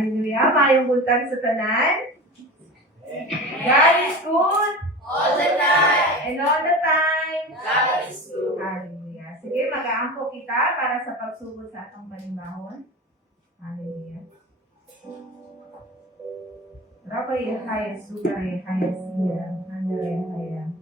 Hallelujah. Mayong buntag sa tanan. God is good. All the time. And all the time. God is good. Hallelujah. Sige, mag-aampo kita para sa pagsugod sa atong panimbahon. Hallelujah. Rabay Haya Sugay Haya Siya. Hallelujah.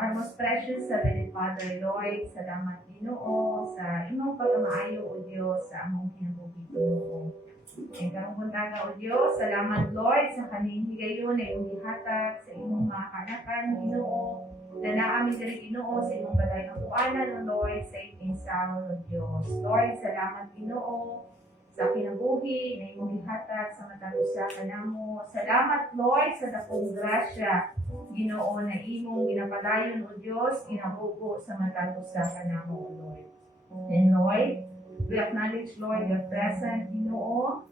Our most precious Heavenly Father, Lord, salamat Ginoo sa imong pagmaayo o Dios sa among kinabuhi Ginoo. Ang karong buntaga o Dios, salamat Lord sa kaning higayon na imong gihatag sa imong mga kanakan Ginoo. Na naamin diri Ginoo sa imong balay ng kuanan o Lord sa iting sound o Dios. Lord, salamat Ginoo sa kinabuhi na imong gihatag sa matag usa kanamo. Salamat Lord sa dakong grasya Ginoo na imong ginapadayon o Dios ginabugo sa matag usa kanamo o Lord. And Lord, we acknowledge Lord your presence Ginoo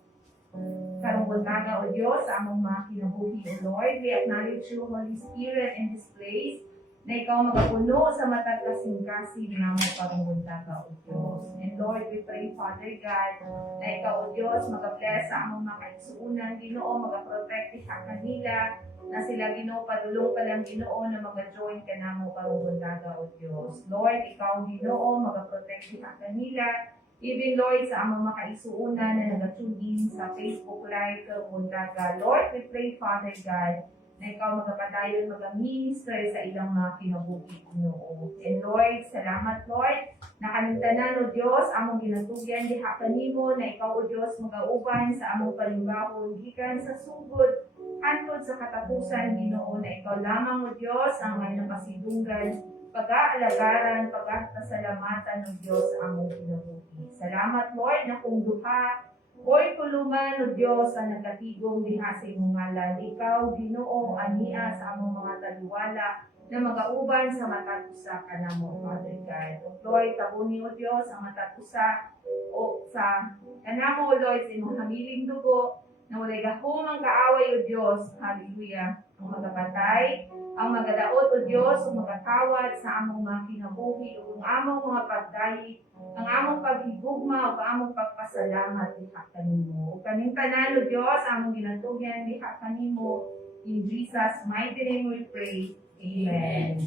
karong buntaga o Dios sa among mga kinabuhi o Lord. We acknowledge you Holy Spirit in this place na ikaw magapuno sa matag kasing-kasing namo karong buntaga o Dios. And Lord, we pray Father God na ikaw o Dios magabless sa among mga kaigsuonan Ginoo, magaprotect ka kanila na sila Ginoo padulong pa lang Ginoo na mag-join ka namo karong buntaga o Dios. Lord, ikaw Ginoo magaprotect ka kanila. Even Lord, sa among mga kaigsuonan na nag-tune in sa Facebook Live karong buntaga. Lord, we pray Father God na ikaw magapadayon, mag-minister sa ilang mga kinabuhi Ginoo. And Lord, salamat Lord, na kaming tanan o Diyos, among ginatugyan, diha kanimo na ikaw o Diyos mag-auban sa among panimbahon, gikan sa sugod, hantod sa katapusan Ginoo, na ikaw lamang o Diyos ang may napasidunggan, pag-aalagaran, pag-pasalamatan o Diyos among kinabuhi. Salamat Lord na kung duha, Oy tuluman o Diyos ang nagkatigong diha sa imong ngalan. Ikaw, Ginoo, ania sa among mga taliwala na mag-auban sa matag-usa kanamo, Father God. O Lord, tabuni o Diyos ang matag-usa o sa kanamo, Lord, sa imong hamiling dugo na walay gahom ang kaaway o Diyos. Hallelujah. Ang magapatay, ang magadaot o Diyos, ang magkatawad sa among mga kinabuhi o ang among mga pagdayik, ang among paghigugma o among pagpasalamat diha kanimo. O kaning tanan o Diyos, among ginatugyan diha kanimo. In Jesus' mighty name we pray. Amen.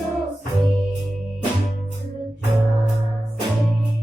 So sweet to trust in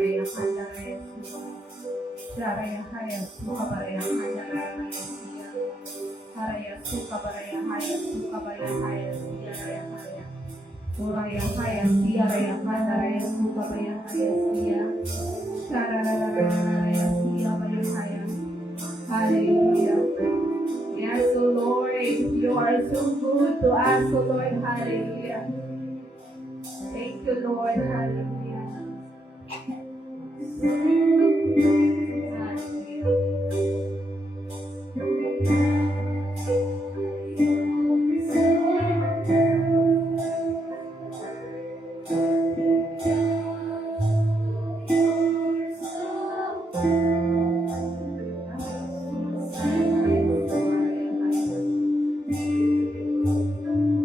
Sukabaraya Handaraya Sharaya Haya Sukabaraya Handaraya Haraya Sukabaraya Haya Sukabaraya Haya Siyaraya Haya Suraya Haya Siyaraya Handaraya Sukabaraya Haya Siya Shararararaya Siyaraya Haya. Hallelujah. Yes, O Lord, you are so good to us, O Lord. Hallelujah. Thank you, Lord. Hallelujah.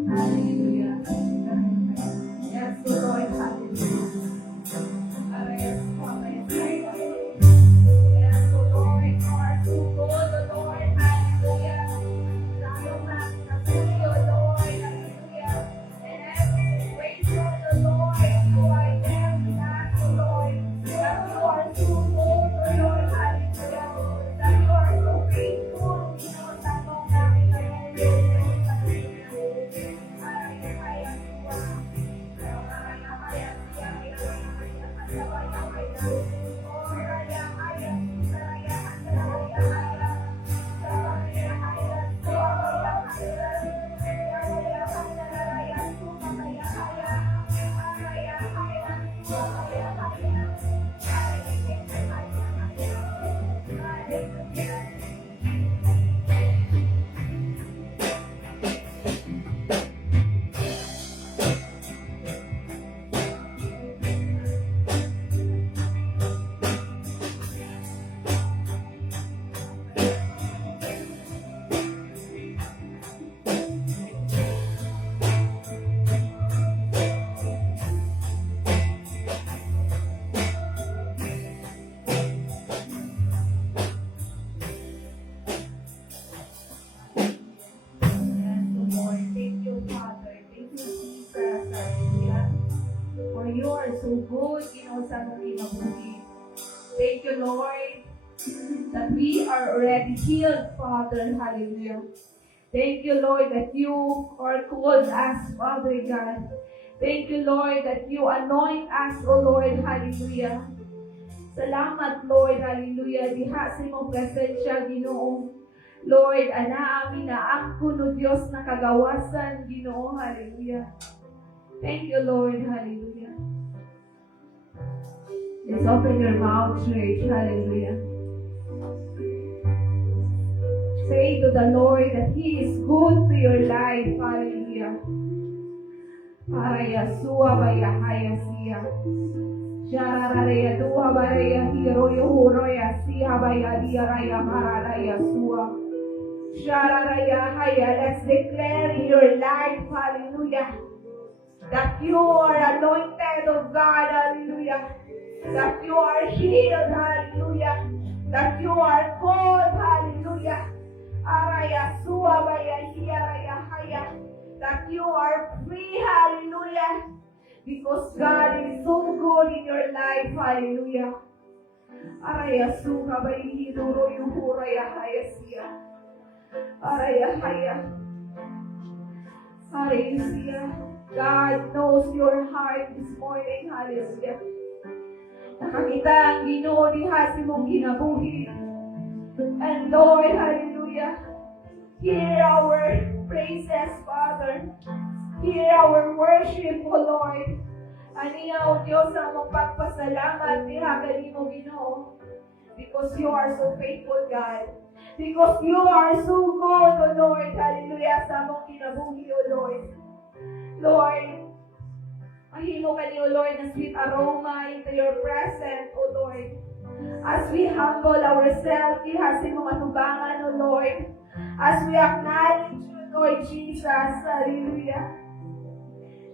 Hallelujah. Yes, O Lord. Hallelujah. Yes, O Lord. You are so good, O Lord. Hallelujah. Tayo magsasabi, O Lord. Hallelujah. In every situation, O Lord, you are there with us, O Lord. That you are so good, O Lord. Hallelujah. That you are so faithful. Tinutangong namin ngayon, Lord. Thank you, Father. Thank you, Jesus. Hallelujah. For you are so good, sa mong kinabuhi. Thank you, Lord, that we are already healed, Father. Hallelujah. Thank you, Lord, that you are called us, Father God. Thank you, Lord, that you anoint us, O Lord. Hallelujah. Salamat, Lord. Hallelujah. Diha sa imong presensya, Ginoo. Lord, anaamin na ang kuno Diyos na kagawasan, Ginoo. Hallelujah. Thank you, Lord. Hallelujah. Let's open your mouth, church. Hallelujah. Say to the Lord that He is good to your life. Hallelujah. Para Yasua Bayahaya Siya. Shararaya Dua Baraya Hiro Yohoroya Siya Bayadia Raya Mararaya Sua. Shararaya Haya. Let's declare in your life, hallelujah, that you are anointed of God, hallelujah. That you are healed, hallelujah. That you are called, hallelujah. Araya Sua Bayahia Raya Haya. That you are free, hallelujah. Because God is so good in your life, hallelujah. Araya Suka Bayahiro Yuhuraya Haya Siya. Araya Haya. Hallelujah. God knows your heart this morning. Hallelujah. Nakakita ang Ginoo diha sa imong kinabuhi. And Lord, hallelujah, hear our praises, Father. Hear our worship, O Lord. Aniya, O Diyos, ang mong pagpasalamat diha kanimo, Ginoo. Because you are so faithful, God. Because you are so good, O Lord. Hallelujah, sa mong kinabuhi, O Lord. Lord, mahimo ka niyo, Lord, na sweet aroma into your presence, O Lord. As we humble ourselves, diha sa imong atubangan, O Lord. As we acknowledge you, Lord Jesus, hallelujah,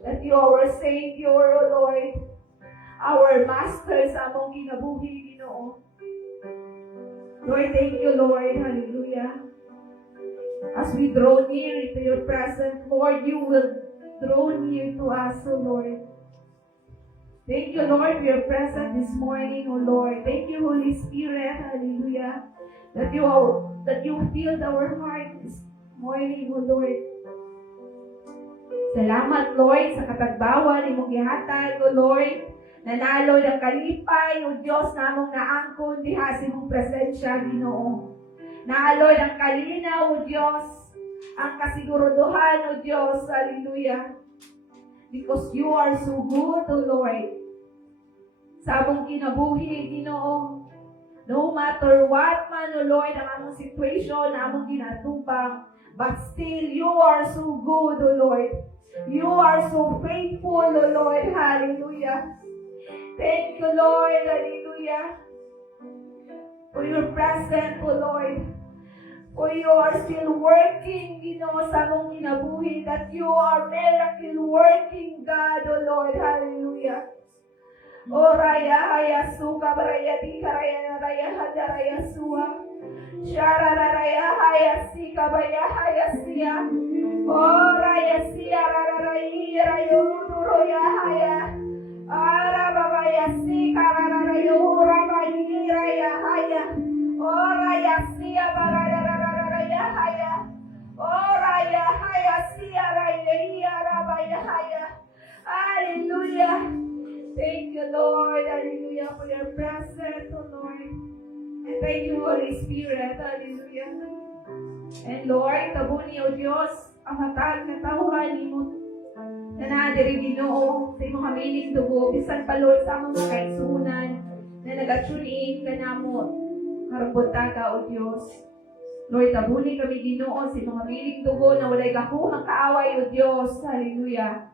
that you are our Savior, O Lord, our Master sa among kinabuhi, Ginoo. Lord, thank you, Lord, hallelujah. As we draw near into your presence, Lord, you will draw near to us, O Lord. Thank you, Lord, for your presence this morning, O Lord. Thank you, Holy Spirit, hallelujah, that you filled our heart this morning, O Lord. Salamat, Lord, sa katagbawan ni mong gihatag, O Lord. Nanalo ng kalipay, O Diyos, namong naangkon diha sa imong presensya, Ginoo. Naaloy ng kalinaw, O Diyos, ang kasiguruduhan, O Diyos, hallelujah. Because you are so good, O Lord. Sa among kinabuhi, Ginoo. No matter what man, O Lord, ang among situation, ang among ginatubang, but still, you are so good, O Lord. You are so faithful, O Lord. Hallelujah. Thank you, Lord. Hallelujah. For your presence, O Lord. For you are still working, Ginoo, sa among kinabuhi, that you are miracle working, God, O Lord. Hallelujah. O Raya Haya Suka Baraya Di Karaya Raya Hadaraya Suha Shara Raya Haya Sika Baya Haya Sia O Raya Sia Raraya Rayo ya Haya Ara Babaya Sika Rarayo Rabayi Raya Haya O Raya Sia Bararaya Haya O Raya Haya Sia Raya Rabaya Haya. Hallelujah. Thank you, Lord. Hallelujah, for your presence, O Lord. And thank you, Holy Spirit. Hallelujah. And Lord, tabuni, O Diyos, ang hatag na tawhan ni mo na naadiri, Ginoo, sa imong hamiling dugo, bisan pa, Lord, sa among mga kaigsunan na nag-tune in ka namo, karabota ka, O Diyos. Lord, tabuni kami, Ginoo, sa imong hamiling dugo na walay kakuhang kaaway, O Diyos. Hallelujah.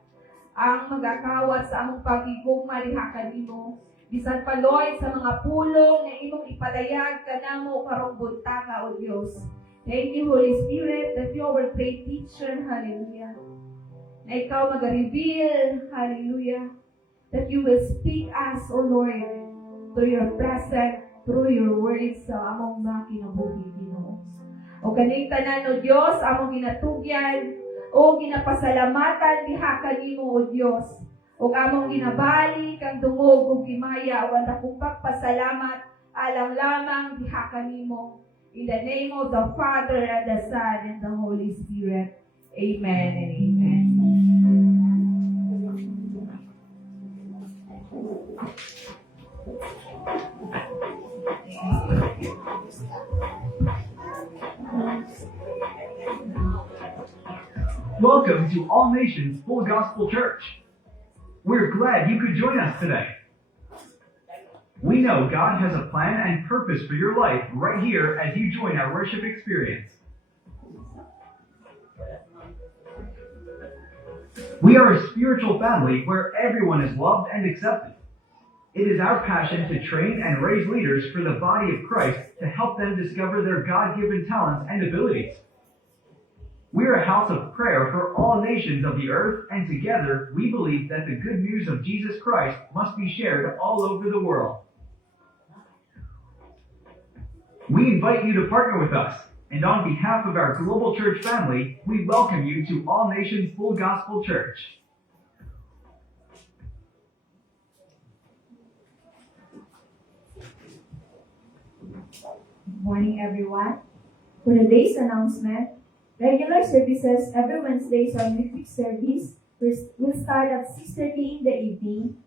Ang magakawat sa among pagigugma diha kanimo. Bisan pa, Lord, sa mga pulong na imong ipadayag kanamo karong bunta ka, O Dios. Thank you, Holy Spirit, that you are our great teacher. Hallelujah. Na ikaw mag-reveal, hallelujah, that you will speak us, O Lord, through your presence, through your words sa among mga kinabuhi, Ginoo. O kaning tanan, O Dios, among ginatugyan, o ginapasalamatan diha kanimo, O Dios. O among ginabali kang dungog ug gimaya awan akong pagpasalamat alang lamang diha kanimo. In the name of the Father and the Son and the Holy Spirit. Amen and amen. Welcome to All Nations Full Gospel Church. We're glad you could join us today. We know God has a plan and purpose for your life right here as you join our worship experience. We are a spiritual family where everyone is loved and accepted. It is our passion to train and raise leaders for the body of Christ to help them discover their God-given talents and abilities. We are a house of prayer for all nations of the earth, and together we believe that the good news of Jesus Christ must be shared all over the world. We invite you to partner with us, and on behalf of our global church family, we welcome you to All Nations Full Gospel Church. Good morning, everyone. For today's announcement, regular services every Wednesdays or midweek service will start at 6:30 in the evening.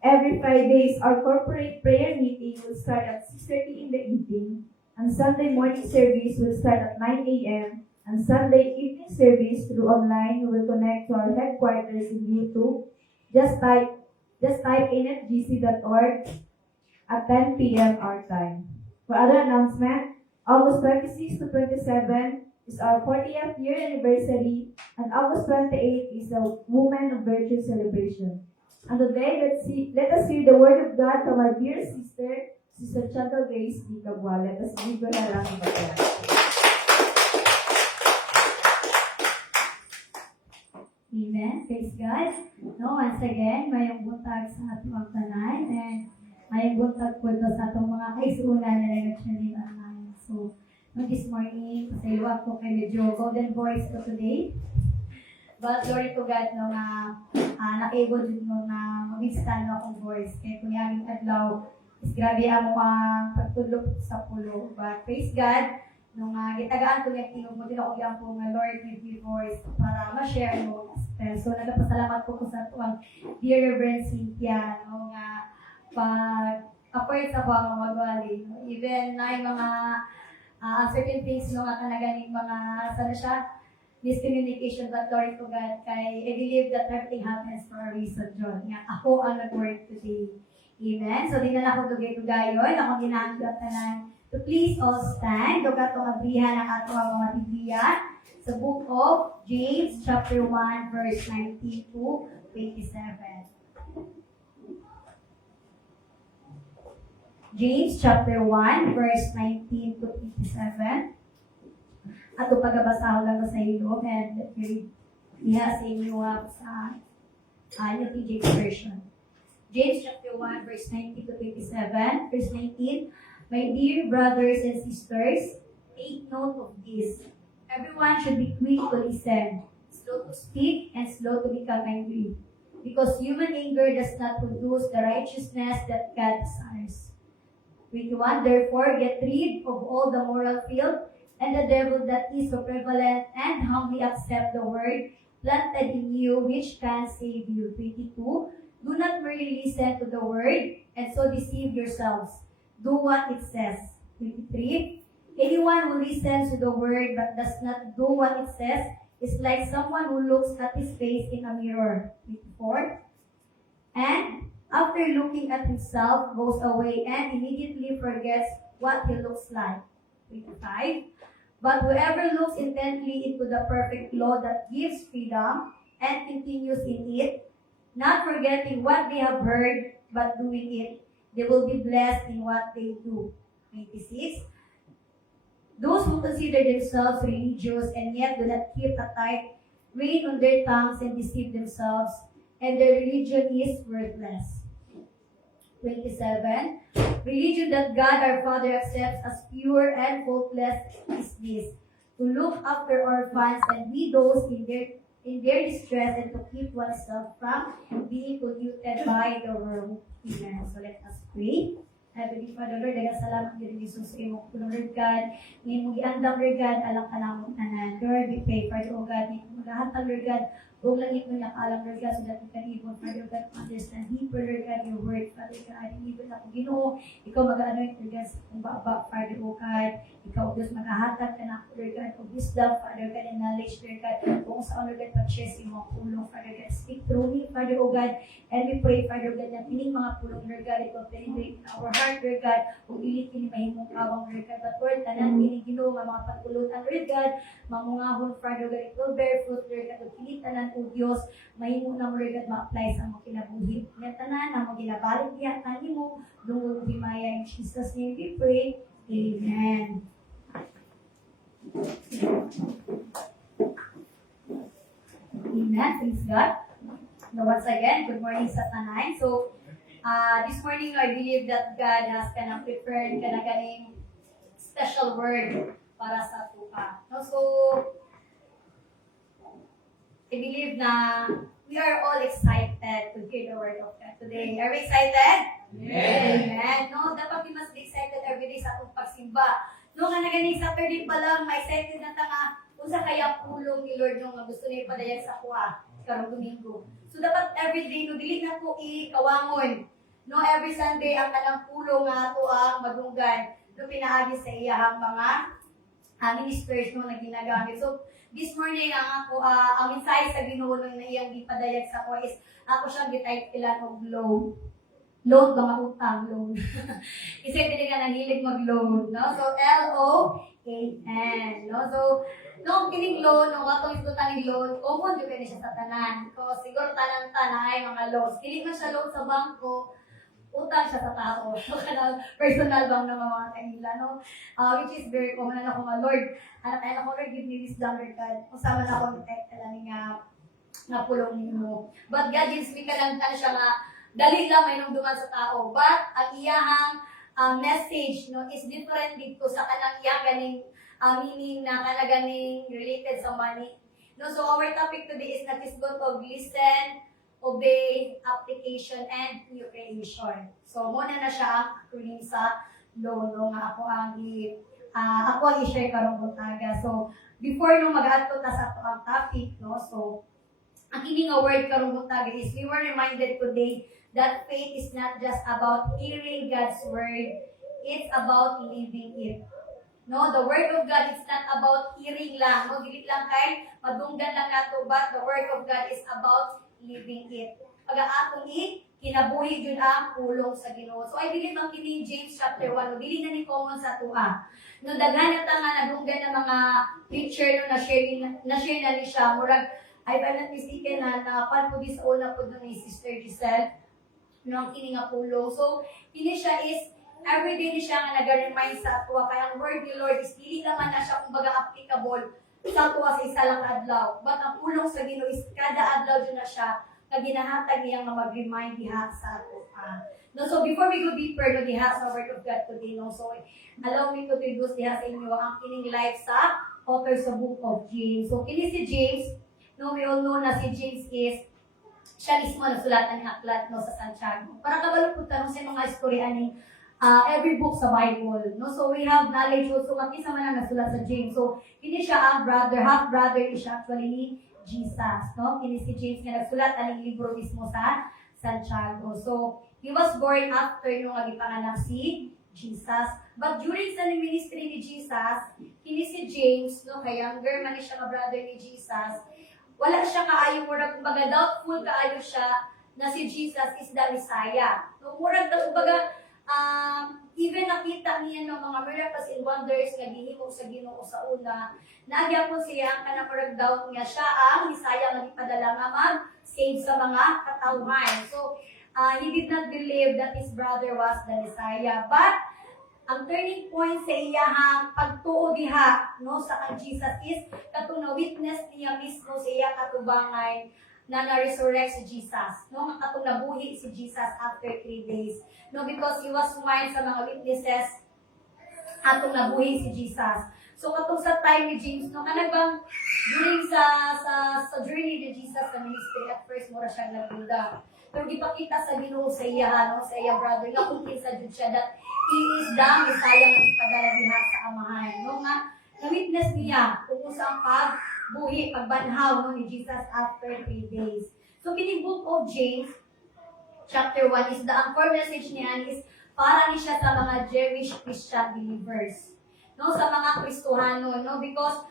Every Fridays, our corporate prayer meeting will start at 6:30 in the evening. And Sunday morning service will start at 9 a.m. And Sunday evening service through online will connect to our headquarters in YouTube. Just type nfgc.org at 10 p.m. our time. For other announcement, August 26 to 27 is our 40th year anniversary, and August 28 is the Women of Virtue celebration. And today, let us hear the word of God from our dear sister, Sister Chantal Grace D. Cabua. Let us give her a round of applause. Amen. Praise God. No, once again, mayong buntag sa atong tanan, and mayong buntag po ito sa atong mga kaisunan na nag-tuning online. So, this morning, pasaywa ko kay medyo golden voice ko today. But glory to God no nga na-able din mo na mag-withstand akong voice. Kaya kung yaming adlaw, is grabe ang mga pagtulog sa pulo. But praise God, nung gitagaan ko niya tingog mo din ako yung po nga Lord, give me voice para ma-share mo. So nagpasalamat po ko sa tuwang dear Reverend Cynthia, no, nga pag-apart sa mga magwali. No? Even na yung mga certain things no, nga kanaganing mga, sana siya, miscommunication, but glory to God, kay I believe that everything happens for a reason, John. Nga ako ang nag-work today. Amen? So, di na ako tugay-tugayon. Ako ginahanggat na lang to please all stand. Huwag atong abrihan ang ato ang mga Biblia sa book of James, chapter 1, verse 19 to 27. James, chapter 1, verse 19 to 27. Ato pagabasa ko lang sa iyo and iha sa inyo sa New King James Version. James chapter 1 verse 19 to 27. Verse 19, my dear brothers and sisters, take note of this. Everyone should be quick to listen, slow to speak, and slow to become angry. Because human anger does not produce the righteousness that God desires. 21, therefore get rid of all the moral filth and the devil that is so prevalent, and humbly accept the word planted in you, which can save you. 22, do not merely listen to the word and so deceive yourselves. Do what it says. 23, anyone who listens to the word but does not do what it says is like someone who looks at his face in a mirror. 24, and after looking at himself goes away and immediately forgets what he looks like. 25, but whoever looks intently into the perfect law that gives freedom and continues in it, not forgetting what they have heard, but doing it, they will be blessed in what they do. 26. Those who consider themselves religious and yet do not keep a tight rein on their tongues and deceive themselves, and their religion is worthless. 27. Religion that God our Father accepts as pure and faultless is this: to look after orphans and widows in their distress, and to keep oneself from being polluted by the world. Amen. So let us pray. Heavenly Father, Lord, daghang salamat din Jesus sa imong tulong, Lord God. Ngayon mong iandam, Lord God, alang ka namang tanan. Lord, we pray, Father, O God, ngayon maghahatag, Lord God, huwag lang ito nakalam, Lord God, so that we can even, Father, O God, understand deeper, Lord God, your word, Father God. And even ako, Ginoo, ikaw mag-anoint, Lord God, sa kong baba, Father, O God. Ikaw, Diyos, maghahatag ka na, Lord God, of wisdom, Father God, and knowledge, Lord God, kung saan, Lord God, pag-share sa imong pulong, Father God. Speak through me, Father, O God, and we pray, Father God, na pining mga pulong, Lord God, ikaw, penetrate in our heart, Lord God, kung ilit kini mahimong kawang, Lord God, but Lord, tanan kini Ginoo nga mga pagpulutan, Lord God, mamungahon, Father God, it will bear fruit, Lord God, ug kini tanan, O Dios, mahimo na, Lord God, ma-apply sa mga kinabuhi. Nga tanan, na mga ginabalik diha kanimo, dungog himaya, in Jesus' name we pray. Amen. Amen. Praise God. So once again, good morning sa tanan. So, this morning, I believe that God has prepared ganing special word para sa tupa. No? So, I believe na we are all excited to hear the word of God today. Are we excited? Amen. No, dapat we must be excited every day sa atong pagsimba. No, nga naganing Saturday pa lang, ma-excited na ta nga kung sa kaya pulong ni Lord yung gusto niya ipadayag sa kuha karong Domingo. So, dapat every day, no, dili na ko ikawangon. No, every Sunday, ang kanang pulong nga ito ang madunggan no, pinaagi sa iyahang mga ministers no, na ginagamit. So, this morning, ang mensahe sa Ginoo na iyang gipadayag sa ko is, ako siyang gitaytilan og loan. Loan, mga utang, loan. Kasi hindi ka nahilig mag-loan. No? So, L-O-A-N. No? So, no, kining loan, no, atong isutan ng loan, common yung siya sa tanan. Because siguro tanan-tanan ay mga loans. Hindi man siya loan sa bangko, utang siya sa tao. Personal bang ng mga kanila, no? Which is very common na ako nga, Lord, anak ko, Lord, give me wisdom, Lord God. Kung sama na ako, nga pulong ninyo. But God gives me kanang siya nga, dali lang may nung duman sa tao. But ang iyahang message no is different dito sa kanang iyang ganing meaning na kanaganing related sa money. No, so our topic today is not is going to listen, obey, application, and new creation. So muna na siya ang acronym sa law, no, nga ako ang i-share karong buntaga. So before nung mag-ato ta sa ang topic, no, so ang kini nga word karong buntaga is we were reminded today that faith is not just about hearing God's word, it's about living it. No, the word of God is not about hearing lang. No, dili lang kay madunggan lang nato, but the word of God is about living it. Pag atong kinabuhi gyud ang pulong sa Ginoo. So I believe ang kini James chapter 1, no, dili na ni common sa tuwa. No, daghan na nga nadunggan na mga picture no na share na ni siya. Murag ay ba na mistaken na napan po di sa una po ni Sister Giselle no, ang kini nga pulong. So kini siya is everyday ni siya nga nag-remind sa ato kaya ang word ni Lord is dili naman na siya kumbaga applicable sa ato sa isa lang adlaw. But ang pulong sa Ginoo is kada adlaw din na siya nga ginahatag niya nga mag-remind diha sa ato. No, so before we go deeper no diha sa word of God today, no, so allow me to introduce diha sa inyo ang kining life sa author sa book of James. So kini si James, no, we all know na si James is siya mismo nagsulatan ng aklat no sa Santiago. Para kabalo po tanong sa mga istorya ni every book sa Bible. No? So we have knowledge also nga kinsa man ang nasulat sa James. So kini siya ang brother, half brother ni siya actually ni Jesus. No? Kini si James nga nagsulat ang libro mismo sa Santiago. So he was born after nung gipanganak si Jesus. But during sa ministry ni Jesus, kini si James, no, kay younger man ni siya nga brother ni Jesus, wala siya kaayo, murag kumbaga doubtful kaayo siya na si Jesus is the Messiah. No, murag na kumbaga even nakita niya ng mga miracles and wonders nga gihimo sa Ginoo sa una, nagyapon siya ang kanang doubt niya siya ang Messiah nga gipadala nga mag-save sa mga katawhan. So he did not believe that his brother was the Messiah. But ang turning point sa iyahang pagtuo diha no sa kang Jesus is katong na witness niya mismo sa iya katubangay na na-resurrect si Jesus. No, nga katong nabuhi si Jesus after 3 days. No, because he was one sa mga witnesses atong nabuhi si Jesus. So katong sa time ni James, no, kanang during sa journey ni Jesus sa ministry, at first mura siyang nagduda. Pero gipakita sa Ginoo sa iya, no, sa iya brother, nga kung kinsa jud siya that he is the Messiah nga ipadala diha sa amahan. No, nga na-witness niya kung saan pagbuhi, pagbanhaw no, ni Jesus after 3 days. So kini book of James, chapter 1 is the core message niya is para ni siya sa mga Jewish Christian believers. No, sa mga Kristohano, no, because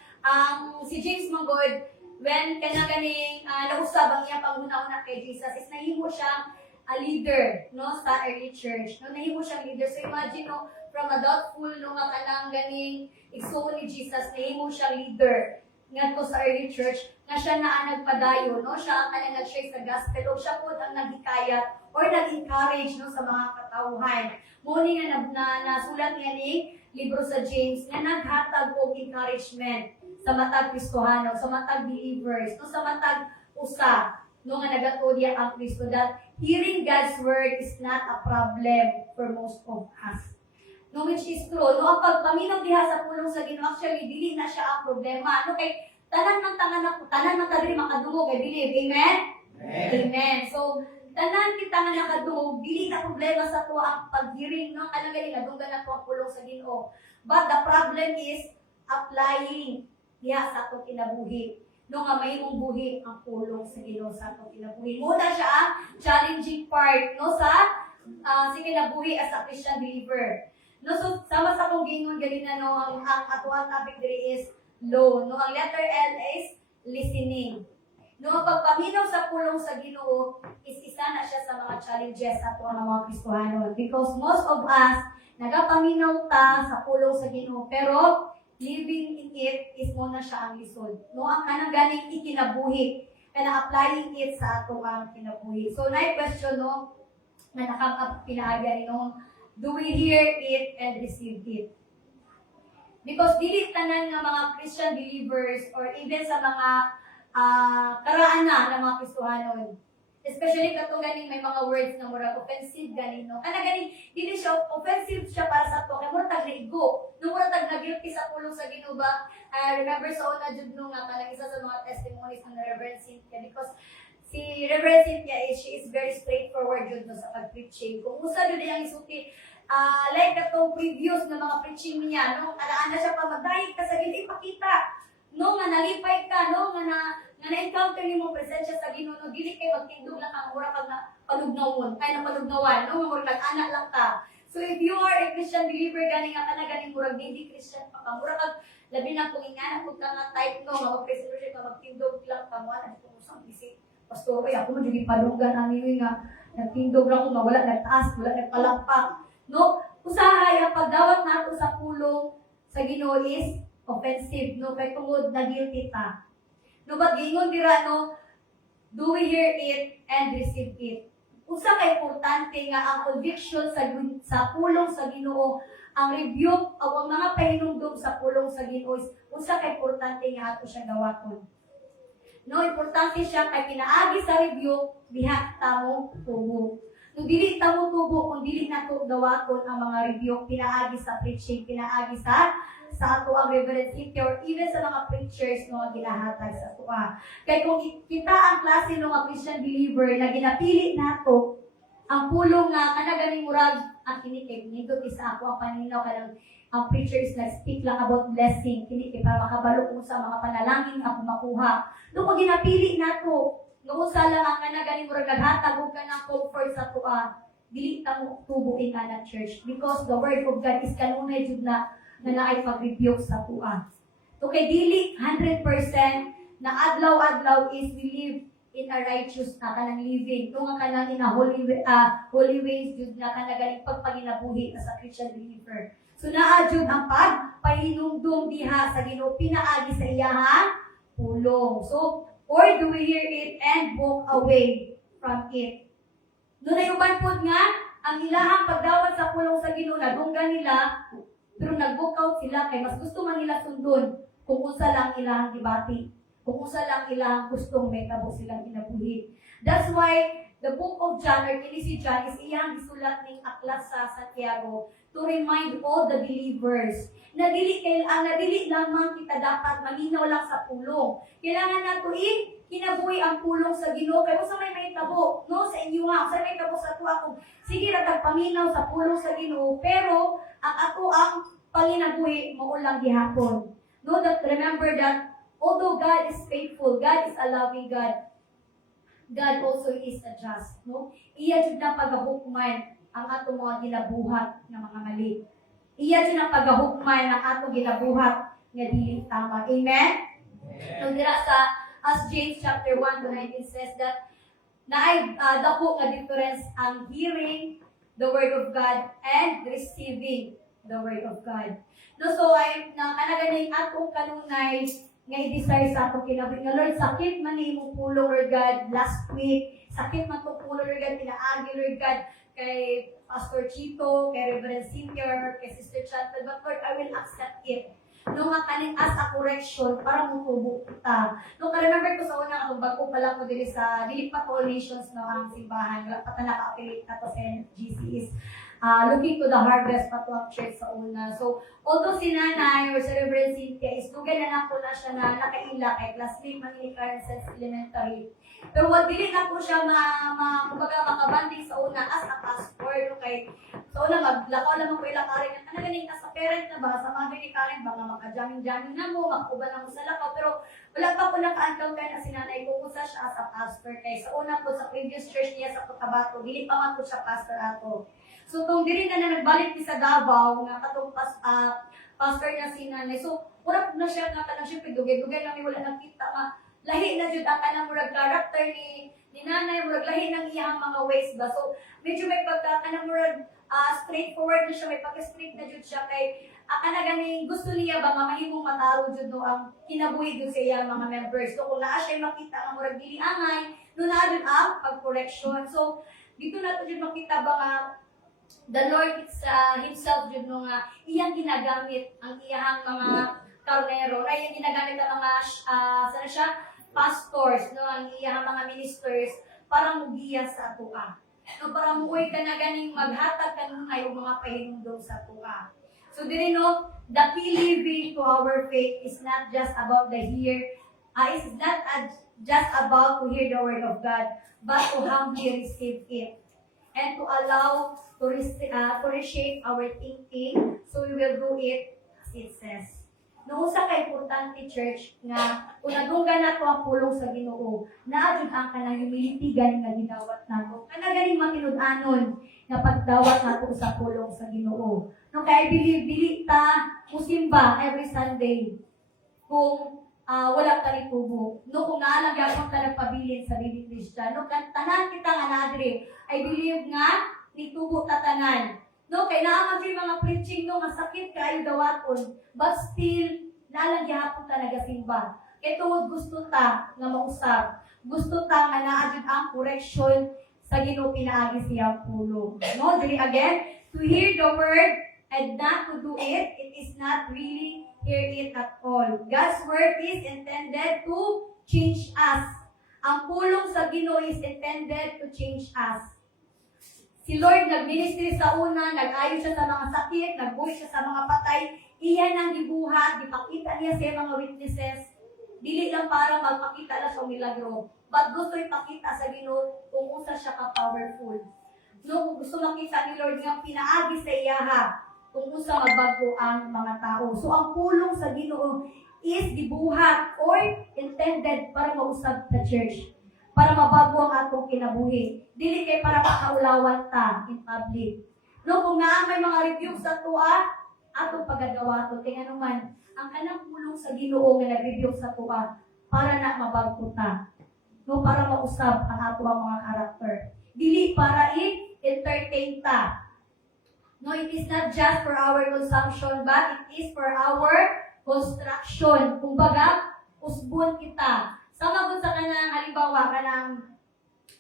si James Manggod, when ganing nausab ang iya panghuna-una kay Jesus, is nahimo siyang a leader no sa early church. No, nahimo siyang leader. So imagine no, from a doubtful no nga kanang ganing igsuon ni Jesus, nahimo siyang leader ngadto sa early church nga siya na ang nagpadayon no, siya ang kanang nag-share sa gospel o siya pud ang naghikayat or nag-encourage no sa mga katawhan. Muni nga nasulat niya ni libro sa James nga naghatag og encouragement sa matag Kristohano, sa matag believers, no, sa matag usa no nga nagatudya ang Kristo that hearing God's word is not a problem for most of us. No, which is true. No, ang pagpaminaw diha sa pulong sa Ginoo, actually dili na siya ang problema. No, kay tanan man ta diri makadungog kay believe. Amen? Amen. So tanan kita nga nakadungog, dili na problema sa to ang pag-hearing no, kanang gali nadunggan na to ang pulong sa Ginoo. But the problem is applying diha sa atong kinabuhi. No nga mayong buhi ang pulong sa Ginoo sa atong kinabuhi. Muna siya ang challenging part no sa kinabuhi as a Christian believer. No, so sama sa akong gingon ganina no ang atuang topic diri is law. No, ang letter L is listening. No, ang pagpaminaw sa pulong sa Ginoo is isa na siya sa mga challenges ato ang mga Kristohano because most of us nagapaminaw ta sa pulong sa Ginoo pero living in it is mo na siya ang lisod. No, ang kanang ganing ikinabuhi kana applying it sa ato ang kinabuhi. So na question no na nakapinaagyan no, do we hear it and receive it? Because dili tanan nga mga Christian believers or even sa mga karaan na ng mga Kristohanon Especially katong ganing may mga words na murag offensive ganin no. Kana ganing dili siya offensive siya para sa to kay murag tag naigo. No murag tag nagilty sa pulong sa Ginoo ba. Remember sa una jud no nga kanang isa sa mga testimonies ng Reverend Cynthia because si Reverend Cynthia she is very straightforward jud no sa pag-preaching. Kung usa jud ang isuti like katong previous na mga preaching niya no ana siya pa magdayeg ka sa Ginoo ipakita no nga nalipay ka no nga na-encounter nimo presensya sa Ginoo no dili kay magtindog lang ka mura kag na palugnawon ay na palugnawan no mura nag-ana lang ka. So if you are a Christian believer gani nga kana gani murag hindi Christian pa ka mura kag labi na kung ingana pud ka nga type no mga presensya ka magtindog lang ka mo ana kung usang bisig pastor ay ako man jud palugan ani nga nagtindog ra ko nga wala nagtaas wala nagpalampak no usahay ang pagdawat nato sa pulong sa Ginoo is offensive no kay tungod na guilty ta. No, but gingon dira no, do we hear it and receive it? Usa ka importante nga ang conviction sa pulong sa Ginoo, ang rebuke o ang mga pahinumdum sa pulong sa Ginoo is usa ka importante nga ato siya gawaton. No, importante siya kay pinaagi sa rebuke diha tamo tubo. No dili tamo tubo kung dili nato gawaton ang mga rebuke pinaagi sa preaching, pinaagi sa ato ang Reverend Cynthia or even sa mga preachers no nga ginahatag sa ato. Kaya kung kita ang klase ng mga Christian believer na ginapili nato ang pulong nga kana ganing murag ang kini kay nindot isa ako ang paninaw kanang ang preacher is nag-speak lang about blessing kini kay para makabalo kung sa mga panalangin ako makuha. No kung ginapili nato no sa lang ang kana ganing murag naghatag og kanang comfort sa ato dili ta mo tubuin ana church because the word of God is kanunay jud na naay pag-rebuke sa tuwa. So kay dili 100% na adlaw-adlaw is we live in a righteous na kanang living. Ito nga kanang in a holy ways jud na kanang galing pagpaginabuhi na sa Christian believer. So naa jud ang pagpahinumdum diha sa Ginoo pinaagi sa iyahang pulong. So or do we hear it and walk away from it? Doon ay uban pod nga ang ilahang pagdawat sa pulong sa Ginoo na dunggan nila pero nag-book out sila kay mas gusto man nila sundon kung unsa lang ilang gibati, kung unsa lang ilang gustong metabo silang inabuhi. That's why the book of John or kini si John is iyang gisulat ning aklat sa Santiago to remind all the believers na dili lamang kita dapat malinaw lang sa pulong. Kailangan nato kinabuhi ang pulong sa Ginoo kay usa may tabo no sa inyo nga usa may tabo sa tuwa kung sige ra paminaw sa pulong sa Ginoo pero ang ato ang panginabuhi mao lang gihapon. No that remember that although God is faithful, God is a loving God. God also is a just, no? Iya jud na pagahukman ang ato mga ginabuhat nga mga mali. Iya jud na pagahukman ang ato ginabuhat nga dili tama. Amen. So dira sa as James chapter 1 to 19 says that naay dako nga difference ang hearing the word of God and receiving the word of God. No, so ay na kanaganing atong kanunay nga i-desire sa atong kinabuhi nga Lord sakit man ni imong pulong Lord God last week, sakit man to pulong Lord God pinaagi Lord God kay Pastor Chito, kay Reverend Cynthia, kay Sister Chantal, but Lord I will accept it. No nga kanin as a correction para mo tubo ta. No ka remember ko sa una atong bago pa lang ko dili sa dili pa all nations no ang simbahan wala pa ta naka-affiliate ato sa GCs. Looking to the harvest patuang church sa una. So, although si Nanay or si Reverend Cynthia is dugan na po na siya na nakaila kay classmate man ni Clarence Elementary. Pero wag dili na po siya kumbaga makabanding sa una as a pastor no kay sa una maglakaw lang ko ilang karin na ganing as a parent na ba sa mga ni Karen ba nga makajamin-jamin na mo makuban na mo sa lakaw pero wala pa ko naka-encounter na si Nanay kung usa siya as a pastor kay sa una po sa previous church niya sa Cotabato dili pa man po siya pastor ato. So, kung dili na nagbalik ni sa Davao, nga katong pastor na si Nanay. So, wala na siya nga kanang siyempre, dugay-dugay lang wala nakita nga. Lahi na jud ata ng murag character ni Nanay, murag lahi ng iyang mga ways ba. So, medyo may pagka kanang murag straightforward na siya, may pagka-straight na jud siya kay kana ganing gusto niya ba nga mahimong mataro jud no ang kinabuhi jud sa iyang mga members. So, kung naa siya makita nga murag dili angay, no na jud ang pag-correction. So, dito na to jud makita ba nga the Lord himself jud no nga iyang ginagamit ang iyang mga karnero na iyang ginagamit ang mga sana siya pastors no ang iyang mga ministers para mugiya sa atoa. No, para muoy ka na ganing maghatag kanunay og mga pahinumdom sa atoa. So dili no, the key living to our faith is not just about the it's not just about to hear the word of God, but to humbly receive it and to allow to reshape our thinking, so we will do it as it says. Noong sa ka-importante church nga, kung nadunggan na to ang pulong sa Ginoo, naadjud ang kanang humility ganing nga gidawat nato. Kana ganing matinud-anon nga pagdawat nato sa pulong sa Ginoo. No kay believe dili ta musimba every Sunday kung wala ka nitubo. No kung naa lang gyapon ka nagpabilin sa bibi Kristiyan. No tanan kita nga nadre, I believe nga nitubo ta tanan. No, kay naman yung mga preaching no, masakit kayo dawaton, but still, nalang gihapon ta nagasimba. Kaya tungod gusto ta nga mausap, gusto ta nga naadjud ang correction sa Ginoo pinaagi siyang pulong. No, dili again, to hear the word and not to do it, it is not really hear it at all. God's word is intended to change us. Ang pulong sa Ginoo is intended to change us. Si Lord nag-ministry sa una, nag-ayo siya sa mga sakit, nag-buhay siya sa mga patay, iyan ang gibuhat, ipakita niya sa mga witnesses, dili lang para magpakita lang sa milagro, but gusto ipakita sa Ginoo kung usa siya ka-powerful. No, kung gusto makita ni Lord nga pinaagi sa iyaha, kung usa mabago ang mga tao. So ang pulong sa Ginoo is gibuhat or intended para mausab sa church, para mabago ang atong kinabuhi. Dili kay para makaulawan ta in public. No, kung naa may mga review sa tuwa, atong pagadawato, tingnan naman, ang kanang pulong sa Ginoo nga nag-review sa tuwa, para na mabago ta. No, para mausab ang ato ang mga karakter. Dili para i-entertain ta. No, it is not just for our consumption, but it is for our construction. Kumbaga, usbon kita. Sama gud sa kanang halimbawa kanang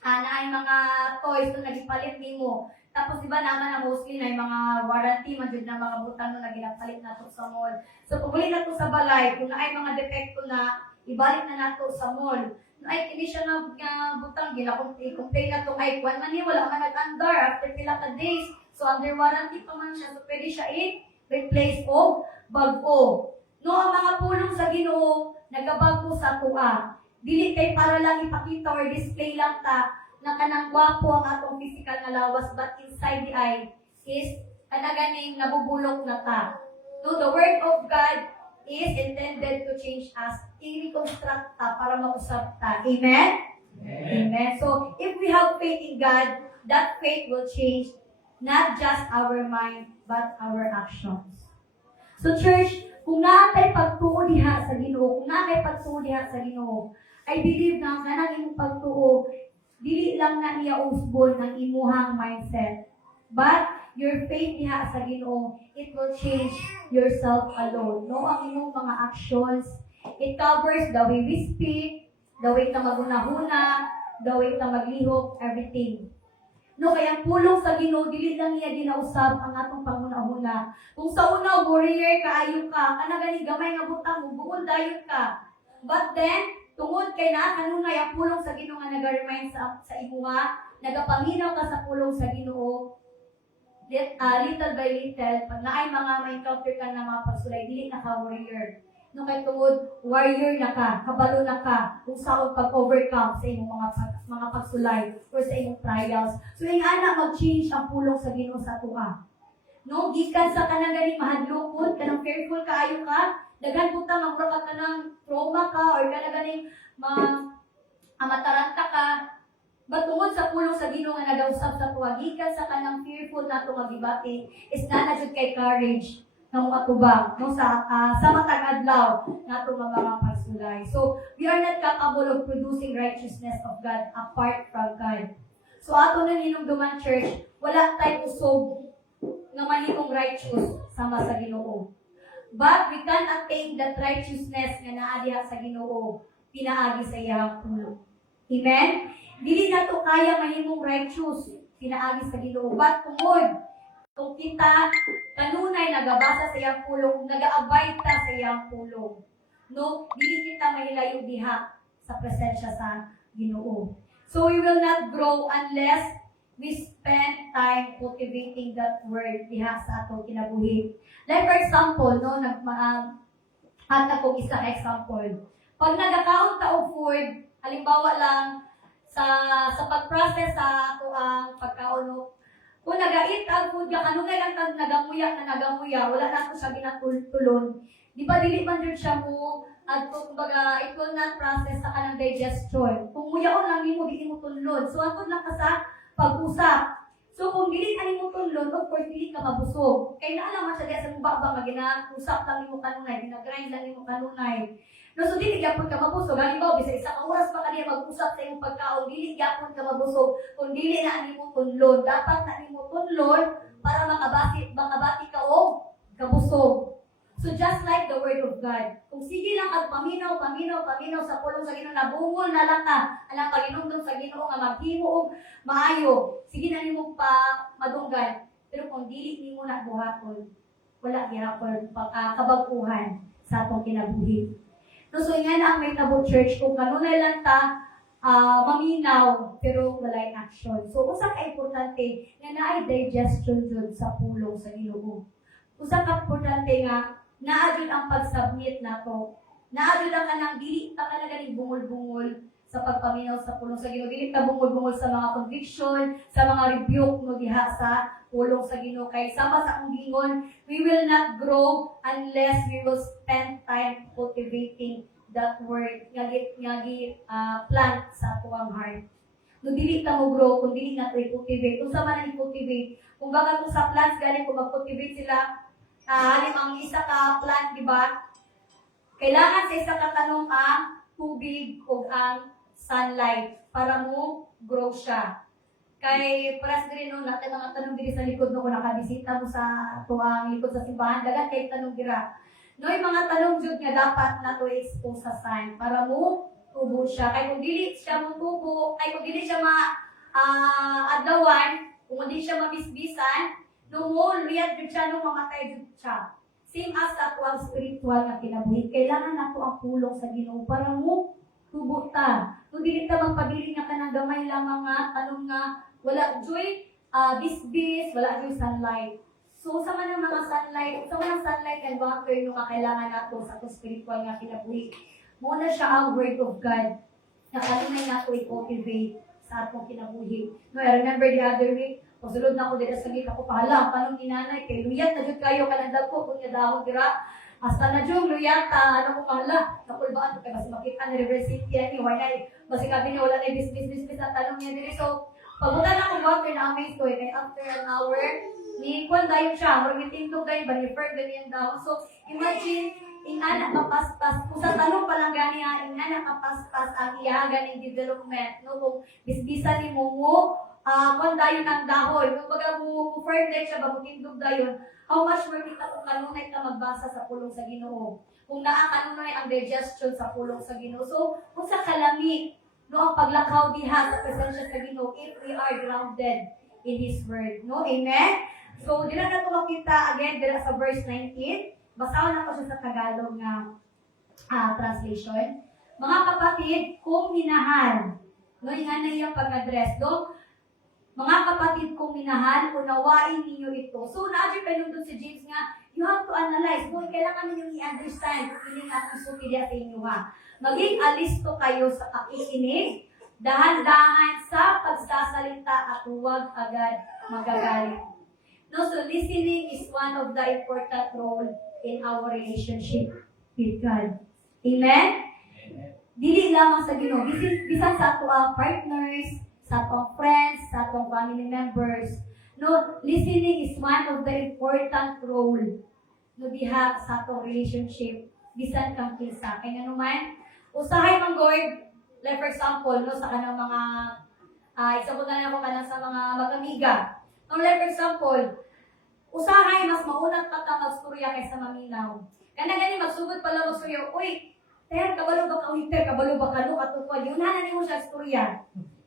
naay mga toys na nagipalit nimo. Tapos di ba naman ang mostly na mga warranty man jud na mga butang na ginapalit nato sa mall. So kung balik nato sa balay, kung naay mga depekto na ibalik na nato sa mall. Ay kini siya nga butang gila kung i-complain na tong ay kwan man ni wala man nag-under after pila ka days. So under warranty pa man siya, so pwede siya i-replace o bag-o. No, ang mga pulong sa Ginoo nagabago sa tuwa. Dili kay para lang ipakita or display lang ta na kanang gwapo ang atong physical na lawas, but inside the eye is kanaganing nabubulok na ta. No, the word of God is intended to change us, i-reconstruct ta para mausap ta. Amen? Amen. So, if we have faith in God, that faith will change not just our mind, but our actions. So, church, kung naatay pagtuo diha sa Ginoo, kung naatay pagtuo diha sa Ginoo, I believe na kanang imong pagtuo, dili lang na niya usbon ng imuhang mindset. But your faith diha sa Ginoo, it will change yourself alone. No, ang imong mga actions, it covers the way we speak, the way ta magunahuna, the way ta maglihok, everything. No, kaya ang pulong sa Ginoo, dili lang niya ginausab ang atong pangunahuna. Kung sa una, warrior kaayo ka, kanagani gamay nga butang mo, buon dayon ka. But then, tungod kay naa kanunay ang pulong sa Ginoo nga naga-remind sa imuha, nagapaminaw ka sa pulong sa Ginoo. Little by little, pag naay mga may encounter ka na mga pagsulay, dili na ka warrior. No, kay tungod warrior na ka, kabalo na ka, kung saan pag-overcome sa imong mga pagsulay or sa imong trials. So yung ana mag-change ang pulong sa Ginoo sa tuwa. No, gikan sa kanang ganing mahadlokon, kanang fearful kaayo ka, daghan punta magmura ka ng trauma ka or kanang ganing mataranta ka. Batungod sa pulong sa Ginoo nga nadausab sa tuwa, gikan sa kanang fearful nato nga gibati, is na jud kay courage nga mo atubang no sa matag adlaw nato nga mga pagsulay. So we are not capable of producing righteousness of God apart from God. So ato na hinumduman church, wala tay usog nga mahimong righteous sama sa Ginoo. But we can attain that righteousness nga naa diha sa Ginoo pinaagi sa iyang pulong. Amen? Dili nato kaya mahimong righteous pinaagi sa Ginoo, but tungod kung kita kanunay nagabasa sa iyang pulong, nag-aabide ta sa iyang pulong. No, dili kita mahilayo diha sa presensya sa Ginoo. So we will not grow unless we spend time cultivating that word diha sa atong kinabuhi. Like for example, no, at akong isa ka example. Pag nagakaon ta og food, halimbawa lang sa pag-process sa ato ang pagkaon, no, kung nag-eat ang food ka, kanunay lang kang nagamuya, wala na ako siya ginatulon. Di ba dili man dyan siya mo, at kumbaga, it will not process sa kanang digestion. Kung muyaon lang nimo, di mo tunlon. So, atod lang ka sa pag-usap. So, kung dili ka nimo tunlon, of course, dili ka mabusog. Kaya naalaman siya sa mong baba, ginag-usap lang nimo kanunay, ginag-grind lang nimo kanunay. No, so, dili gyapon ka mabusog. Halimbawa, bisa isa ka oras pa kaniya mag-usap sa imong pagkaon, dili gyapon ka mabusog. Kung dili na nimo tunlon, dapat na nimo tunlon para makabati ka o kabusog. So just like the word of God, kung sige lang at paminaw sa pulong sa Ginoo, nabungol na lang ka, alang paginungdong sa Ginoo nga maghimo og maayo, sige na nimo pa madunggan. Pero kung dili nimo na buhaton, wala gyapon kabaguhan sa atong kinabuhi. No, so nga na ang may tabo church, kung kanunay lang ta maminaw pero walay action. So usa ka importante nga naay digestion jud sa pulong sa Ginoo. Usa ka importante nga naadyo ang pag-submit nato. Naadyo lang kanang dili ta ka ganing bungol-bungol sa pagpaminaw sa pulong sa Ginoo. Dili ta bungol-bungol sa mga conviction, sa mga rebuke no diha sa pulong sa Ginoo. Kay sama sa akong gingon, we will not grow unless we will spend time cultivating that word nga plant sa atong heart. No dili ta mo grow kung dili nato i-cultivate. Kung sa man i-cultivate, kung baka kung sa plants galing kung mag-cultivate sila, halimang isa ka plant, di ba? Kailangan sa isa ka tanong ang tubig o ang sunlight para mo grow siya. Kay paras din no, natin mga tanong diri sa likod no, kung nakabisita mo sa tuwang likod sa simbahan, dagat kay tanong dira. No, yung mga tanong jud nga dapat na to expose sa sun para mo tubo siya. Kay kung dili siya mo tubo, kay kung dili siya adlawan, kung hindi siya mabisbisan, nung luyad jud siya, nung mamatay jud siya. Same as sa tuwang spiritual nga kinabuhi. Kailangan nato ang pulong sa Ginoo para mo tubo ta. Kung dili ta magpabili nga kanang gamay lamang nga tanong nga wala joy bisbis, wala joy sunlight. So sa man ang mga sunlight, and water yung kailangan nato sa atong spiritual nga kinabuhi. Muna siya ang word of God na kanunay nato i-cultivate sa atong kinabuhi. No, I remember the other week, pagsulod na ako dito sa gita ko, pahala, panong inanay, kay luyat na dyan kayo, kanandal ko, kung yadahog dira, hasta na dyan, luyat, ano ko pahala, napulbaan ko, kaya basi makita ni Reverend Cynthia ni, why na, basi kabi niya, wala na bis, at tanong niya dito. So, pagutan ako water na amaze ko, kaya after an hour, ni Kwan dayon siya, marami tingtog dayon, bani-ferd dayon daw. So, imagine, ingana kapaspas, kung sa tanong pa lang gani nga, ingana kapaspas ang iyagan ng development, no, kung bisbisan ni mo, kung dayon ang dahoy, kung baga mo firm day siya, bago tindog dayon, how much more kita kung kanunay ka magbasa sa pulong sa Ginoo. Kung kanunay ang digestion sa pulong sa Ginoo. So, kung sa kalami, no, ang paglakaw diha sa presensya sa Ginoo, if we are grounded in His Word. No? Amen? So, dila na ito makita again, dila sa verse 19. Basahan na ko siya sa Tagalog nga translation. Mga kapatid, kung minahal, no, yan na yung pag-address. No? Mga kapatid kong minahal, unawain ninyo ito. So, na-adyo pa doon si James nga, you have to analyze. Kung kailangan ninyong i-understand, hindi natin suki sa inyo ha. Maging alisto kayo sa pakikinig, dahan-dahan sa pagsasalita at huwag agad magagalit. No, so listening is one of the important role in our relationship with God. Amen? Dili lamang sa Ginoo, bisan sa ato ang partners, sa atong friends, sa atong family members. No, listening is one of the important role no diha sa atong relationship bisan kang kinsa. Kaya naman, usahay man God, like for example, no, sa kanang mga example na ako kanang sa mga magamiga. No, like for example, usahay mas maunang kata magstorya kaysa maminaw. Kana gani magsugod pala magstorya, uy, kabalo ba ka winter, kabalo ba ka no katukod. Yun na nimo siya istorya.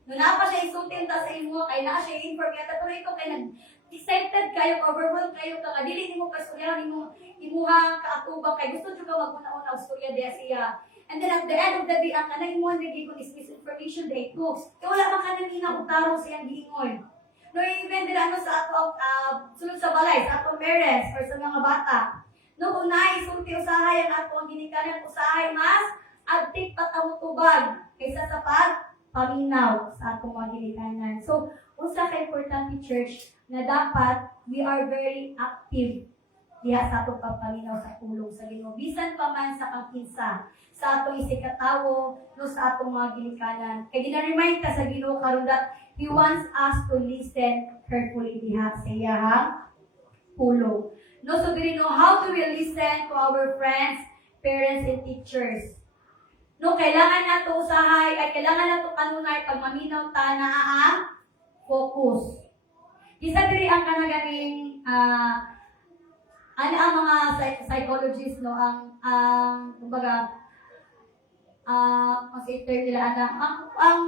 No na pa siya isultin ta sa imo kay naa siya inform yata pero ito kay excited kayo, overwhelmed kayo ka dili nimo ka istorya nimo imuha kaatubang kay gusto jud ka maguna-una istorya diha siya. And then at the end of the day, ang kanang mo naging kung is misinformation day ko. Kaya wala pa kanang inautaro sa iyang giingon. No, even din ano sa ato, sulod sa balay, sa ato parents, or sa mga bata. No, kung naisulti usahay ang ato ang ginikanan usahay, mas agtik patamutubag kaysa sa paminaw sa atong mga ginikanan. So, usa ka importante church na dapat we are very active diha sa atong pagpaminaw sa pulong sa Ginoo. Bisan pa man sa pagkinsa sa atong isikatawo no sa atong mga ginikanan. Kay gina-remind ka sa Ginoo karon that He wants us to listen carefully diha sa iyang pulong. No, so we know how to we listen to our friends, parents, and teachers. No, kailangan nato usahay, ay kailangan nato kanunay pag maminaw ta na ang focus. Isa diri ang kanaganing ano ang mga psychologists no ang kumbaga kasi term nila ang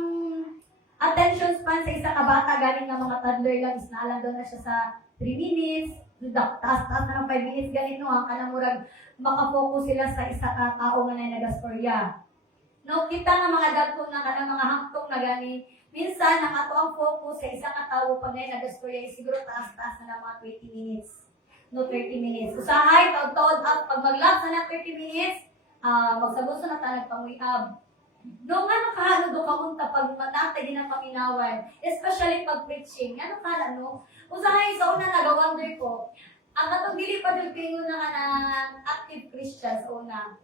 attention span sa isa ka bata galing ng mga toddler lang is naalam daw na siya sa 3 minutes, taas na ng 5 minutes ganito ang kanang murag makafocus sila sa isa ka tao nga nagastorya. No, kita nga mga dagkong na kanang mga hangtong na gani minsan ang ato ang focus sa isa ka tawo pag nagastorya siguro taas na ng mga 20 minutes. No, 30 minutes. Usahay, taod-taod at pag mag-lapse na ng 30 minutes, magsabuso na tayo nagpanguyab. Doon nga kahano doon kamunta pag matantay din ang paminawan, especially pag preaching. Ano ka no? Usahay, sa una nag-wonder ko, ang katong dili pa doon pingo na ka ng active Christians, una.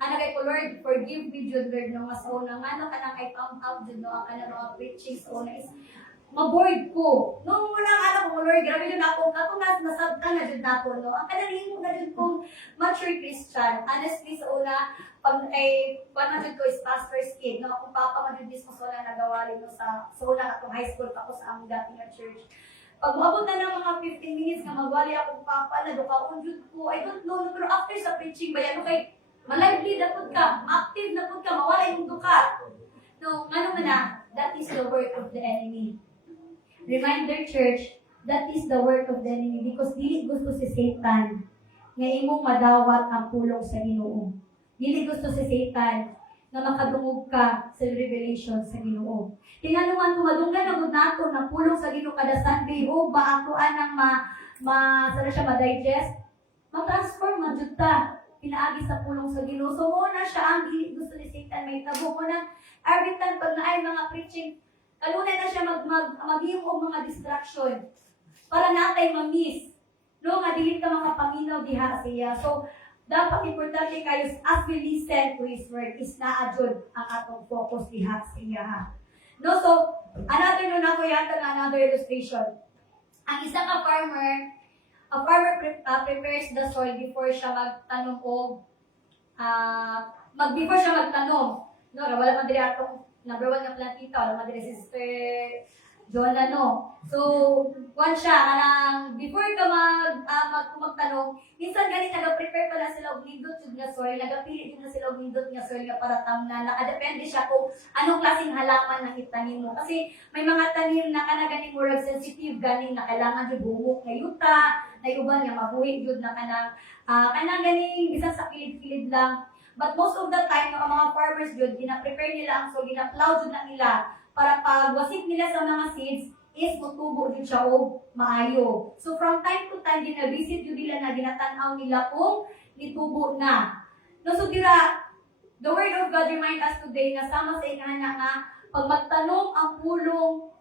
Ano kay ko, Lord, forgive me, Lord, no, mas una. Ano ka nang I found out, no, ang kanang mga preaching, sa una is, maboard ko. Noong unang alam ko, Lord, grabe yun ako. Katong nasabta na dyan ako, no? Ang kanaling mo na dyan kong mature Christian. Honestly, sa una, pag na dyan ko is pastor's kid, no? Kung papa man dyan mismo sa una nagawali, no? Sa una, katong high school pa ako sa aming dating na church. Pag umabot na ng mga 15 minutes na magwali akong papa, na doon ko, I don't know, pero after sa preaching, bayan, okay, malagli na po ka, active na po ka, mawala yung duka. No, ano man na, that is the work of the enemy. Reminder church, that is the work of the enemy because dili gusto si Satan nga imong madawat ang pulong sa Ginoo. Dili gusto si Satan na makadungog ka sa revelation sa Ginoo. Tingaluan ko madunggan na gud nato ng pulong sa Ginoo kada Sunday o ba ako anang sana siya ma-digest, ma-transform man jud ta pinaagi sa pulong sa Ginoo. So mo na siya ang dili gusto ni Satan may tabo mo na every time pag naay mga preaching kalunay na siya maghimo og mga distraction para natay ma-miss. No, nga dili ka makapaminaw diha siya. So, dapat importante kayo as we listen to His word is naadjud ang atong focus diha siya. No, so, another no na ko yata na another illustration. Ang isa ka farmer, prepares the soil before siya magtanom o before siya magtanom. No, wala man diri atong number 1 nga plantita, wala man diri si Sister Jonah, no? So, one siya, kanang before ka magtanong, minsan ganit nag-prepare pala sila og nindot jud nga soil, nagapili jud na sila og nindot nga soil nga para tamnan. Nakadepende siya kung anong klaseng halaman na itanim mo. Kasi may mga tanim na kana ganing murag sensitive ganing na kailangan jud bumuk nga yuta, na uban nga mabuhi jud na kanang ganing isa sa kilid-kilid lang. But most of the time, ang mga farmers jud gina-prepare nila ang soil, gina-plow jud na nila para pag wasik nila sa mga seeds is mutubo jud siya og maayo. So from time to time gina-visit jud nila na ginatan-aw nila kung nitubo na. No, so dira the word of God remind us today nga sama sa ingana nga pag magtanong ang pulong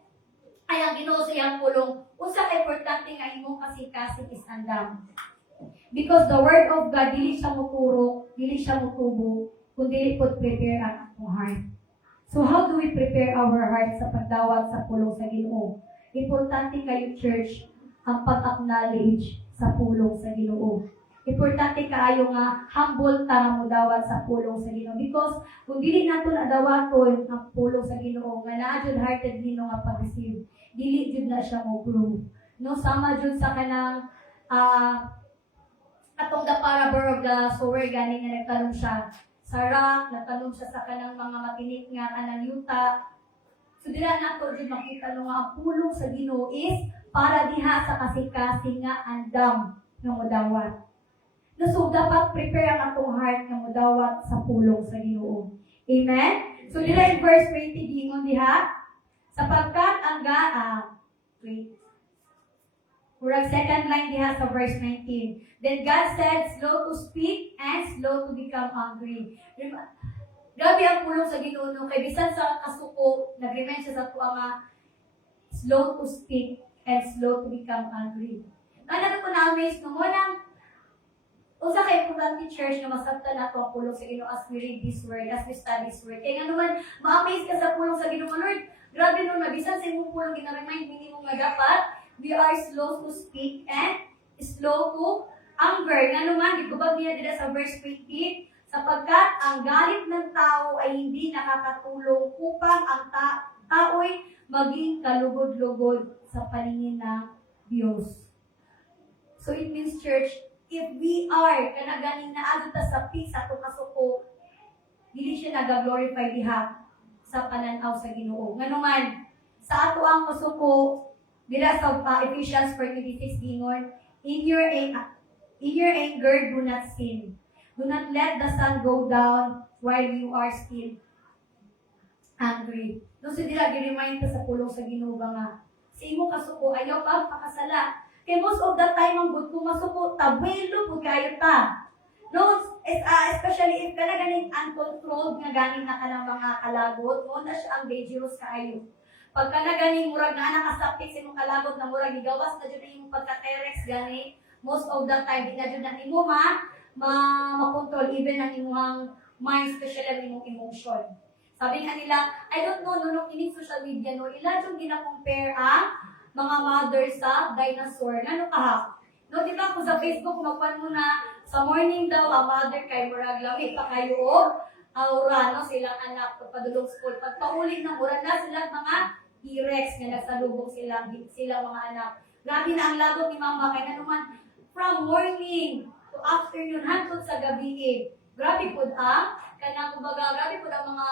ay ang Ginoo sa iyang pulong, usa ka importante nga imong kasing-kasing is andam. Because the word of God, dili siya muturo, dili siya mutubo, kundi put prepare ang atong heart. So how do we prepare our heart sa pagdawat sa pulong sa Ginoo? Importante kayo, church, ang pag-acknowledge sa pulong sa Ginoo. Importante kaayo nga humble ta mo dawat sa pulong sa Ginoo because kung dili nato nadawaton ang pulong sa Ginoo nga naa jud hearted Ginoo nga pag-receive, dili jud na siya mo grow. No, sama jud sa kanang atong the parable of the sower gani nga nagtanong siya sa rock, nagtanong siya sa kanang mga matinik nga kanang yuta. So dira nato jud makita no nga ang pulong sa Ginoo is para diha sa kasing-kasing nga andam nga modawat. No, so dapat prepare ang atong heart nga modawat sa pulong sa Ginoo. Amen? So dila in verse 20 gingon diha, sapagkat ang wait. Murag second line diha sa verse 19. Then God said, slow to speak and slow to become angry. Grabe ang pulong sa Ginoo no, kay bisan sa kasuko, nag-remind siya sa tuwa nga slow to speak and slow to become angry. Ano ko na-amaze no mo lang usa kay importante church nga masabtan nato ang pulong sa Ginoo as we read this word, as we study this word. Kaya nga naman, ma-amaze ka sa pulong sa Ginoo. Lord, grabe no, nabisan sa imong pulong, gina-remind minimum nga dapat, we are slow to speak and slow to anger. Nga naman, gigubag niya dito sa verse 20, sapagkat ang galit ng tao ay hindi nakakatulong upang ang tao'y maging kalugod-lugod sa paningin ng Diyos. So it means, church, if we are kanaganing naadto ta sa peace ato kasuko, dili siya naga-glorify diha sa pananaw sa Ginoo. Nganuman sa ato ang kasuko dira sa Ephesians 4:26 gingon, in your anger do not sin. Do not let the sun go down while you are still angry. No, so dira gi-remind ta sa pulong sa Ginoo nga sa imo kasuko ayaw pa pakasala. Kaya most of the time, ang good ko masuko, tabwelo po kayo ta. No, especially if ka na ganing uncontrolled nga ganing na ka ng mga kalagot, mo na siya ang dangerous kaayo. Pag ka na ganing murag na nakasapik sa imong kalagot na murag igawas na dyan na imong pagka-terex gani, most of the time, di na dyan na imo ma-control even ang imong mind, especially ang imong emotion. Sabi nga nila, I don't know, nung ini social media, no, ilan yung gina-compare ang mga mother sa dinosaur. Ano ka? No, di ba kung sa Facebook, magpan mo na sa morning daw, ang mother kay murag lami pa kayo o aura, no, silang anak, padulong school. Pagpaulit ng murag na silang mga T-Rex na nagsalubong silang mga anak. Grabe na ang lagot ni mama, kaya naman, from morning to afternoon, hangtod sa gabi eh. Grabe po kanang kumbaga, grabe po ang mga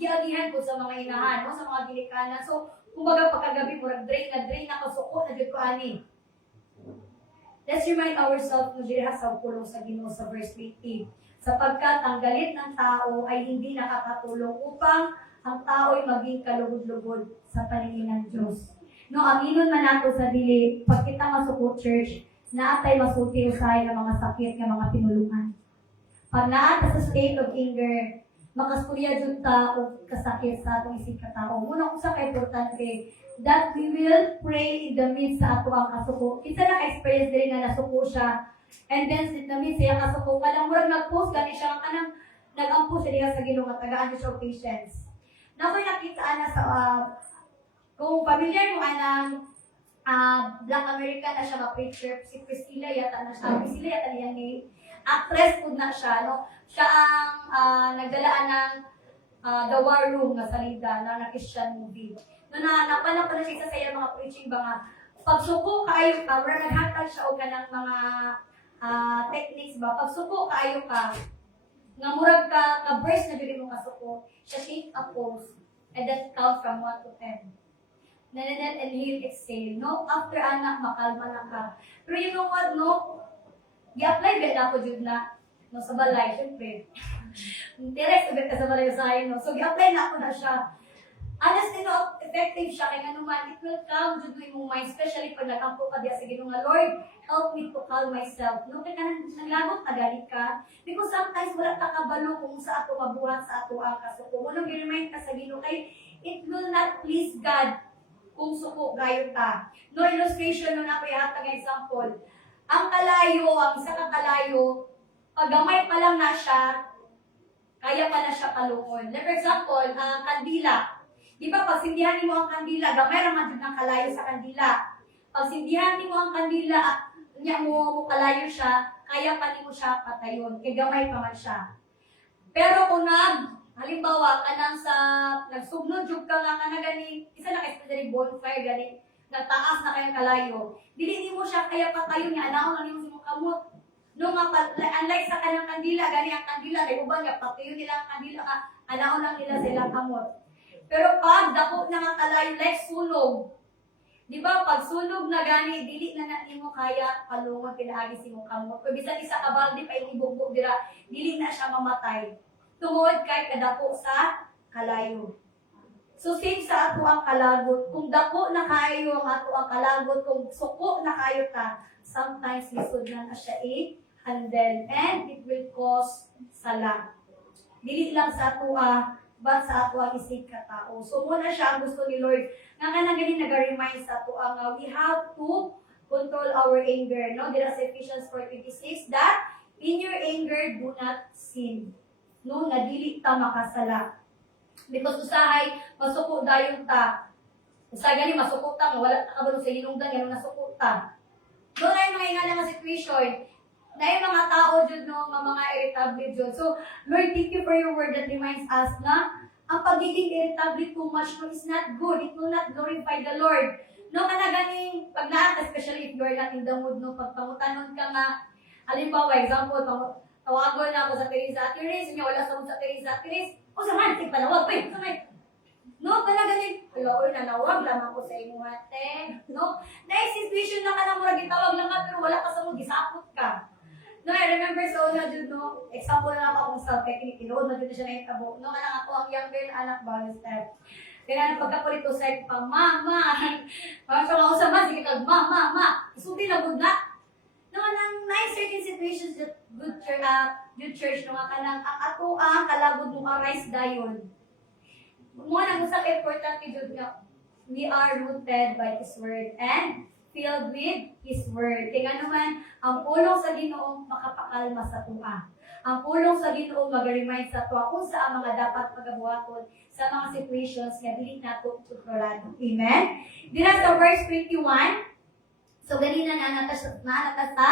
giagihan po sa mga inahan, no, sa mga ginikanan. So, kumbaga pagkagabi mo, drain na kasuko na dyan ko ani. Let's remind ourselves na dira sa pulong sa Ginoo sa verse 20. Sapagkat ang galit ng tao ay hindi nakakatulong upang ang tao ay maging kalugod-lugod sa paningin ng Diyos. No, aminon man nato sa dili, pag kita masuko church, naatay masulti usahay ng mga sakit ng mga pinulungan. Pag naata sa state of anger, makaskulya dyan ta o kasakit sa atong isip katao. Muna kung sa ka-importante, that we will pray in the midst sa ato ang kasuko. Kita na-experience din na nasuko siya. And then, in the midst siya kasuko, kalang murag nag-post, gani siya, kanang nag-ampo siya diya sa Ginoo nga tagaan siya of patience. Nakoy nakita na sa, kung familiar mo anang Black American na siya ma-preacher, si Priscilla yata na siya. Priscilla yata niya name. Actress po na siya, no? Siya ang nagdalaan ng The War Room na salida na Christian movie. No, napala ko na siya sa mga preaching ba pagsuko kaayo ka, wala naghatag siya o ka ng mga techniques ba, pagsuko kaayo ka, nga murag ka burst na dili mo kasuko, siya take a pose, and then count from 1 to 10. Nanenet and heal, exhale, no? After anak, makalma na ka. Pero you know what, no? I-apply ba na ako dyan na, no, sa balay, syempre. Direct sabi ka sa balay sa akin, no? So, i-apply na ako na siya. Honestly, no, effective siya, kaya nga naman, it will calm dyan to yung mind, especially pag nakampo ka diya sa Ginoo nga, Lord, help me to calm myself. No, kaya nanglagot na galit ka. Because sometimes, wala ka kabalo kung sa ato mabuhat sa ato ang kasuko. Munong i-remind ka sa Ginoo, kay it will not please God kung suko gayon ta. No illustration, no na ako ihatag ng example. Ang kalayo, ang isa ka kalayo, pag gamay pa lang na siya, kaya pa na siya kalungon. Like for example, kandila. Di ba, pag sindihan mo ang kandila, gamay naman ng kalayo sa kandila. Pag sindihan mo ang kandila, niya mo kalayo siya, kaya pa mo siya patayon. Kaya gamay pa man siya. Pero kung halimbawa, kanang sa nagsugno jug ka nga na gani, isa na especially bonfire gani, nagtaas na kayong kalayo. Dili mo siya kaya pa kayo niya, anaon lang nimo sa kamot. No nga unlike sa kanang kandila, gani ang kandila kay uban nga patayo nila ang kandila, anaon lang nila sila kamot. Pero pag dako na nga kalayo like sunog, Di ba, pag sunog na gani, dili na natin mo kaya palungon pinaagi si mong kamot. Kung bisan isa kabaldi pa ibubog dira, dili na siya mamatay. Tungod kay kadako sa kalayo. So same sa ato ang kalagot. Kung dako na kayo ang ato ang kalagot, kung suko na kayo ta, sometimes lisod na siya handle and it will cause sala. Dili lang sa ato but sa ato ang isig katao. So muna siya ang gusto ni Lord. Nga nga nang gani nag-remind sa ato nga we have to control our anger. No? Dira sa Ephesians 4:26 that in your anger do not sin. No, nga dili ta makasala. Because usahay masuko dayon ta. Usahay gani masuko ta, wala ta kabalo sa hinungdan yan nasuko ta. Doon ay mga ingala nga situation. Na yung mga tao dyan, no, mga irritable dyan. So, Lord, thank you for your word that reminds us na ang pagiging irritable too much no, is not good. It will not glorify the Lord. No, kanaganing, pag especially if you are not in the mood, no, pag pangutanon ka nga, halimbawa, example, tawagon na ako sa Teresa at Teres, niya wala sa Teresa at Teres, o sa man, tigpanawag, wait, sa may, no, kanaganing, hello, nanawag lang ako sa inyo ate, no, na situation na ka na mura, gitawag lang ka, pero wala ka sa mo, gisapot ka. No, I remember so na dun, no, example na ako kung sa kinikinuod na dun na siya na itabo. No, anak ako ang younger na anak ba, step. Kaya pagkakulito sa pang mama, parang siya ako sa mas, sige kag mama, isuti na good na. No, nang nice certain situations that good church, no, kanang ang ato ang kalabod mo arise dayon. Mo nang usap important jud nga we are rooted by His word and filled with His word. Kaya naman, ang pulong sa Ginoo makapakalma sa tuwa. Ang pulong sa Ginoo mag-remind sa tuwa kung sa mga dapat pagabuhaton sa mga situations nga dili nato kontrolado. Amen? Dira sa verse 21, so ganina na natas sa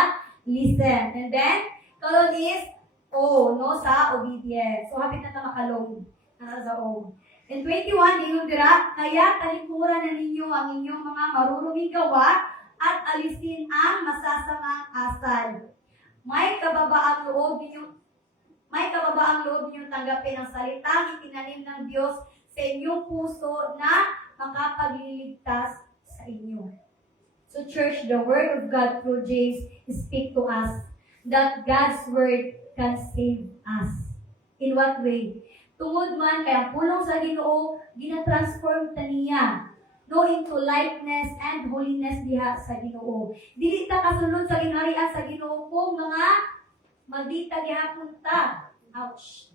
listen. And then, karon is no, sa obedience. So hapit na makalong sa O. In 21, ingon dira, kaya talikuran na ninyo ang inyong mga maruruming gawa at alisin ang masasamang asal. May kababaang loob ninyong tanggapin ang salitang itinanim ng Diyos sa inyong puso na makapagliligtas sa inyo. So church, the word of God through James speak to us that God's word can save us. In what way? Tungod man kay ang pulong sa Ginoo gina-transform ta niya no into likeness and holiness diha sa Ginoo. Dili ta kasulod sa ginharian sa Ginoo kung mga magdita gihapon ta. Ouch.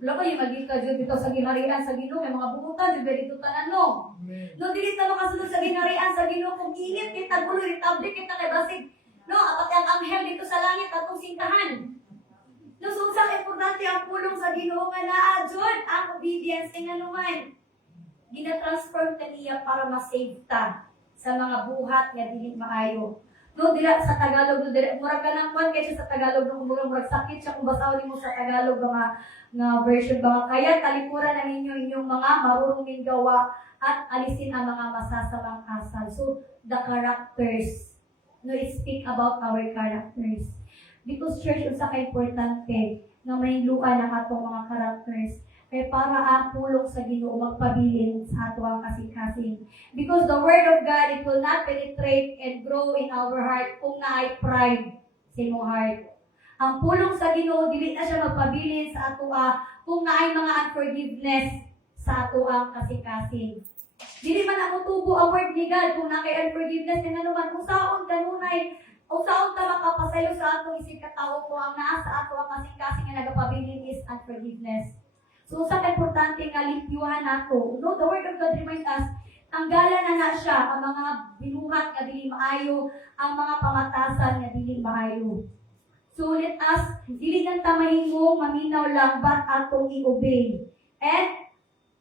Wala kayo magdita jud bitaw sa ginharian sa Ginoo kay mga buutan jud dito tanan no. No dili ta makasulod sa ginharian sa Ginoo kung init kita gulo irritable kita kay basig no apat ang anghel dito sa langit atong singkahan. No, so sa importante ang pulong sa Ginoo nga naa jud ang obedience kay naman. Gina-transform ta niya para ma-save ta sa mga buhat nga dili maayo. No, dira sa Tagalog no dira murag kanang kwan kay sa Tagalog no murag sakit siya kung basahon nimo sa Tagalog nga version ba kaya talikuran na ninyo inyong mga maruruming gawa at alisin ang mga masasamang asal. So the characters. No, it speak about our characters. Because church unsa ka importante nga mahinluan ang atong mga characters kay para ang pulong sa Ginoo magpabilin sa ato ang kasing-kasing. Because the word of God it will not penetrate and grow in our heart kung naay pride sa imong heart. Ang pulong sa Ginoo dili na siya magpabilin sa ato kung naay mga unforgiveness sa ato ang kasing-kasing. Dili man ako tubo ang word ni God kung naay unforgiveness nga naman usaon kanunay o saan ta makapasayo sa atong isig katawo ko ang naa sa ato ang kasing-kasing nga nagapabilin is unforgiveness. So sa importante nga limpyuhan nato. No, the word of God reminds us tanggalan na siya ang mga binuhat nga dili maayo, ang mga pamatasan nga dili maayo. So let us dili nang tamahimo maminaw lang but atong i-obey. And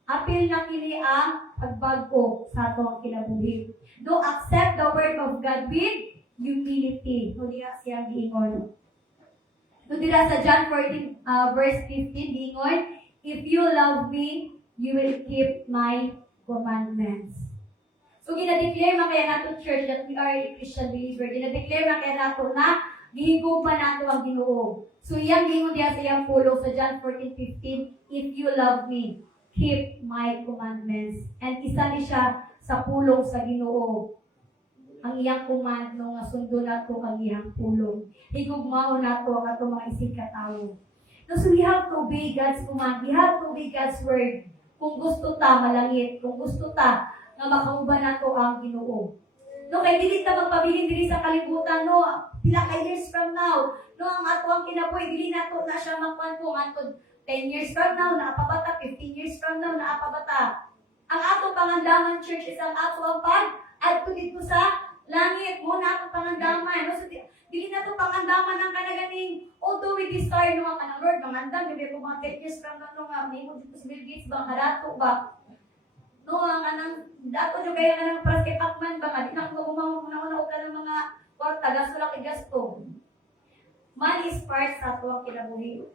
apil na kini ang pagbago sa atong kinabuhi. Do accept the word of God with humility. No diya siya giingon. No dira sa John 14 verse 15 giingon, if you love me, you will keep my commandments. So gina-declare man kaya nato church that we are a Christian believer. Gina-declare man kaya nato na gihigugma nato ang Ginoo. So iyang giingon diya sa iyang pulo sa John 14:15, if you love me, keep my commandments. And isa ni siya sa pulong sa Ginoo. Ang iyang komando nga sundo nato ang iyang pulong. Higugmao nato ang ato mga isig katawo. So we have to obey God's command. We have to obey God's word. Kung gusto ta malangit, kung gusto ta nga makauban nato ang Ginoo. No, kay dili ta magpabilin diri sa kalibutan, no, pila ka years from now, no, ang ato ang kinabuhi, dili nato na siya magkuhan kung atod 10 years from now, naapabata, 15 years from now, naapabata. Ang ato pangandaman, church, is ang ato ang adto dito sa langit mo na ato pangandaman. No? So, dili na ito pangandaman ang kanaganing, although we desire no, ang kanang Lord, mangandam, gabi ko mga 10 years from now, no, nga, may mo dito sa Bill Gates ba, kadato ba? No, ang kanang, dato nyo kaya kanang pras kay Pacman ba, nga, di na ko umamang una-una o ka ng mga kwarta, gasto lang i-gasto. Money is part sa ato ang kinabuhi.